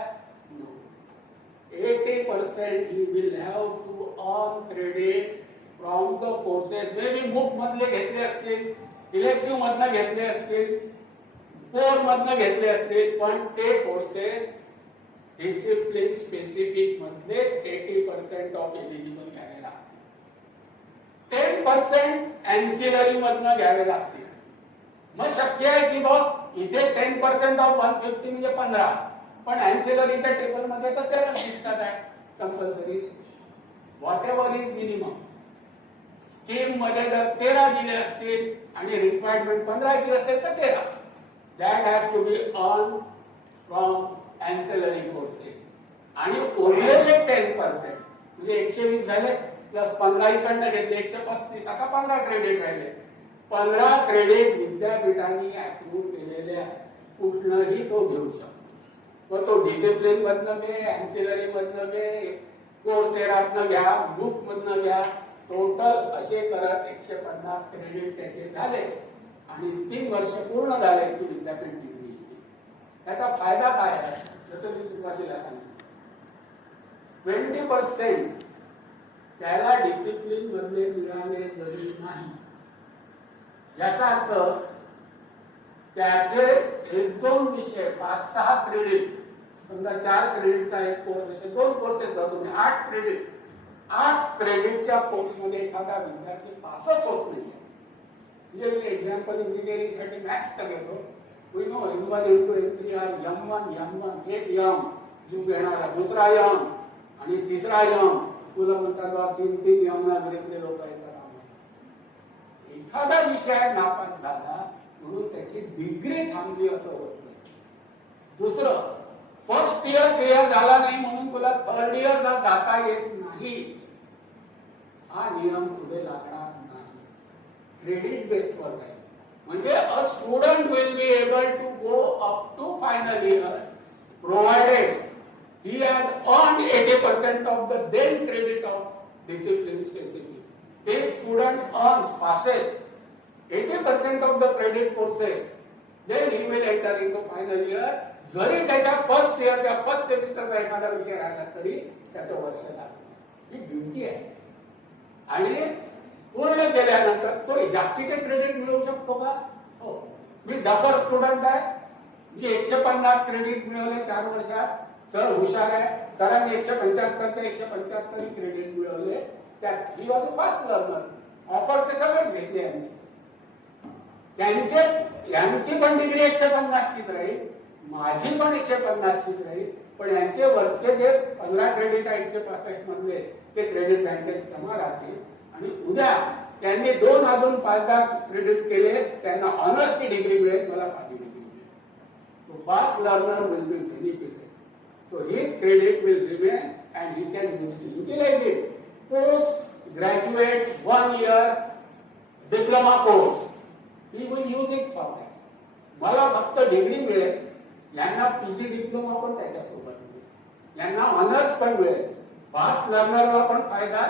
80% he will have to earn credit from the courses. Maybe MOOC मधले घेतले असतील, इलेक्टिव्ह मधनं घेतले असतील, कोर मधनं घेतले असतील, पण ते कोर्सेस डिसिप्लिन स्पेसिफिक मधलेच 80% ऑफ एलिजिबल घ्यावे लागतील. 10% एन्सिलरी मधनं घ्यावे लागतील. मग शक्य आहे की बघ इथे 10% ऑफ 150 म्हणजे 15, पण एन्सिलरीच्या टेबल मध्ये तर त्याला दिसतात आहे compulsory. What ever is minimum. Scheme मध्ये जर 13 दिले असतील आणि रिक्वायरमेंट 15 ची असेल तर 13. That has to be earn from ancillary courses. आणि उरलेले 10% म्हणजे 120 झाले प्लस 15 इकडनं घेतले 135, आता 15 क्रेडिट राहिले. 15 क्रेडिट विद्यापीठाने अप्रूव्ह केलेले आहे. कुठलंही तो घेऊ शकतो. तो डिसिप्लिन मधनं घे, एन्सिलरी मधनं घे, कोर्सेरातनं घ्या, बुक मधनं घ्या, टोटल असे करत 150 क्रेडिट त्याचे झाले आणि 3 वर्ष पूर्ण झाले की विद्यापीठ डिग्री घेतली. त्याचा फायदा काय आहे? जसं मी सुरुवातीला सांगितलं, 20% त्याला डिसिप्लिन मधले मिळाले जरी नाही, याचा अर्थ त्याचे 1-2 विषय 5-6 क्रेडिट, समजा 4 क्रेडिटचा एक कोर्स असे 2 कोर्सेस धरून 8 क्रेडिट, 8 क्रेडिटच्या कोर्समध्ये एखादा विद्यार्थी पासच होत नाही. म्हणजे मी एक्झाम्पल इंजिनिअरिंग साठी मॅथ्सचा घेतो. We know M1 M2 M3 M1 एक यम जो घेणारा, दुसरा यम आणि तिसरा यम, तुला म्हणतात 3 यमना घेतले लोक येतात. एखादा विषय नापास झाला म्हणून त्याची डिग्री थांबली असं होत नाही. दुसरं, फर्स्ट इयर क्लिअर झाला नाही म्हणून तुला थर्ड इयर जाता येत नाही, हा नियम पुढे लागणार नाही. क्रेडिट बेस्ड वर आहे. म्हणजे a student will be able to go up to final year provided he has earned 80% of the then credit of discipline specific. If student passes 80% of the credit courses, then he will enter into final year. जरी त्याच्या first इयरच्या first सेमिस्टरचा एखादा विषय राहिला तरी त्याचं वर्ष लागतं. ही duty आहे. आणि पूर्ण केल्यानंतर तो जास्तीचे क्रेडिट मिळवू शकतो का? हो. मी डफर स्टुडंट आहे, मी 150 क्रेडिट मिळवले 4 वर्षात, सर हुशार आहे, सरांनी 175चे 175 क्रेडिट मिळवले, त्यात ही बाजू पास लर्नर. ऑफरचे सगळेच घेतले यांनी. यांची पण डिग्री 150चीच राहील, माझी पण 150चीच राहील, पण यांचे वरचे जे 15 क्रेडिट आहे 165 मधले ते क्रेडिट बँकेत जमा राहतील. आणि उद्या त्यांनी 2 अजून 5-10 क्रेडिट केले, त्यांना ऑनर्सची डिग्री मिळेल, मला साधी डिग्री मिळेल. So fast learner will be benefited. So his credit will remain and he can utilize it. Post-graduate 1 year diploma course, he will use it for that. मला फक्त डिग्री मिळेल, यांना पीजी डिप्लोमा पण त्याच्यासोबत मिळेल, यांना ऑनर्स पण मिळेल. फास्ट लर्नरला पण फायदा,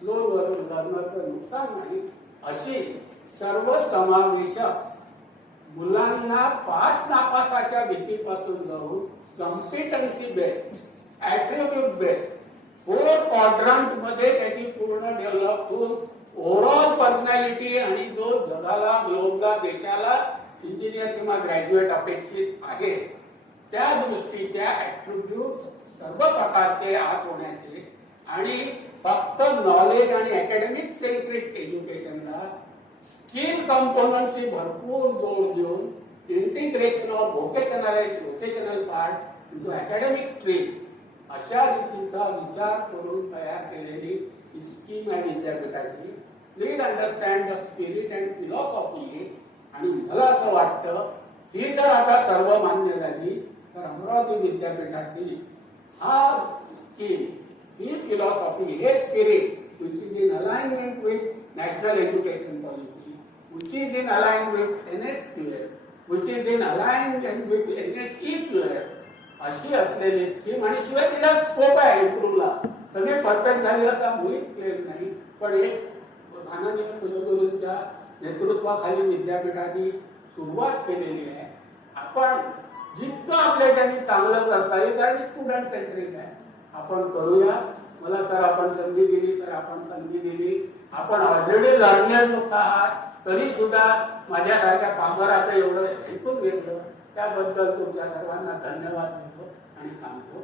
स्लो लर्नरचं नुकसान नाही. अशी सर्वसमावेशक मुलांना पास नापासाच्या भीतीपासून जाऊन competency based, attribute based 4 quadrant मध्ये त्याची पूर्ण डेव्हलप होऊन ओव्हरऑल पर्सनॅलिटी आणि जो जगाला, ग्लोबला, देशाला इंजिनियर किंवा ग्रॅज्युएट अपेक्षित आहे त्या दृष्टीच्या ऍट्रिब्यूट सर्व प्रकारचे आत होण्याचे आणि फक्त नॉलेज आणि अकॅडमिक सेंट्रिक एज्युकेशनला स्किल कंपोनंटची भरपूर जोड देऊन integration of vocational part into academic stream अशा रीतीचा विचार करून तयार केलेली ही स्कीम आहे विद्यापीठाची. Please understand the spirit and philosophy. आणि मला असं वाटतं ही जर आता सर्व मान्य झाली तर अमरावती विद्यापीठाची हा स्कीम, ही फिलॉसॉफी, हे spirit which is in alignment with national education policy, which is in alignment with NSQF, which is in alignment with NHEQF, अशी असलेली स्कीम. आणि शिवाय तिला स्कोप आहे इम्प्रूव्हला. सगळे परफेक्ट झाले असा मुळीच क्लेम नाही, पण एक माननीय कुलगुरूंच्या नेतृत्वाखाली विद्यापीठाने सुरुवात केलेली आहे. आपण जितकं आपल्याच्याने चांगलं करता येईल, कारण स्टुडंट सेंट्रिक आहे, आपण करूया. मला सर आपण संधी दिली, सर आपण संधी दिली. आपण ऑलरेडी लर्नेड लोक आहात, तरी सुद्धा माझ्यासारख्या पामराचं एवढं ऐकून घेतलं, त्याबद्दल तुमच्या सर्वांना धन्यवाद देतो आणि थांबतो.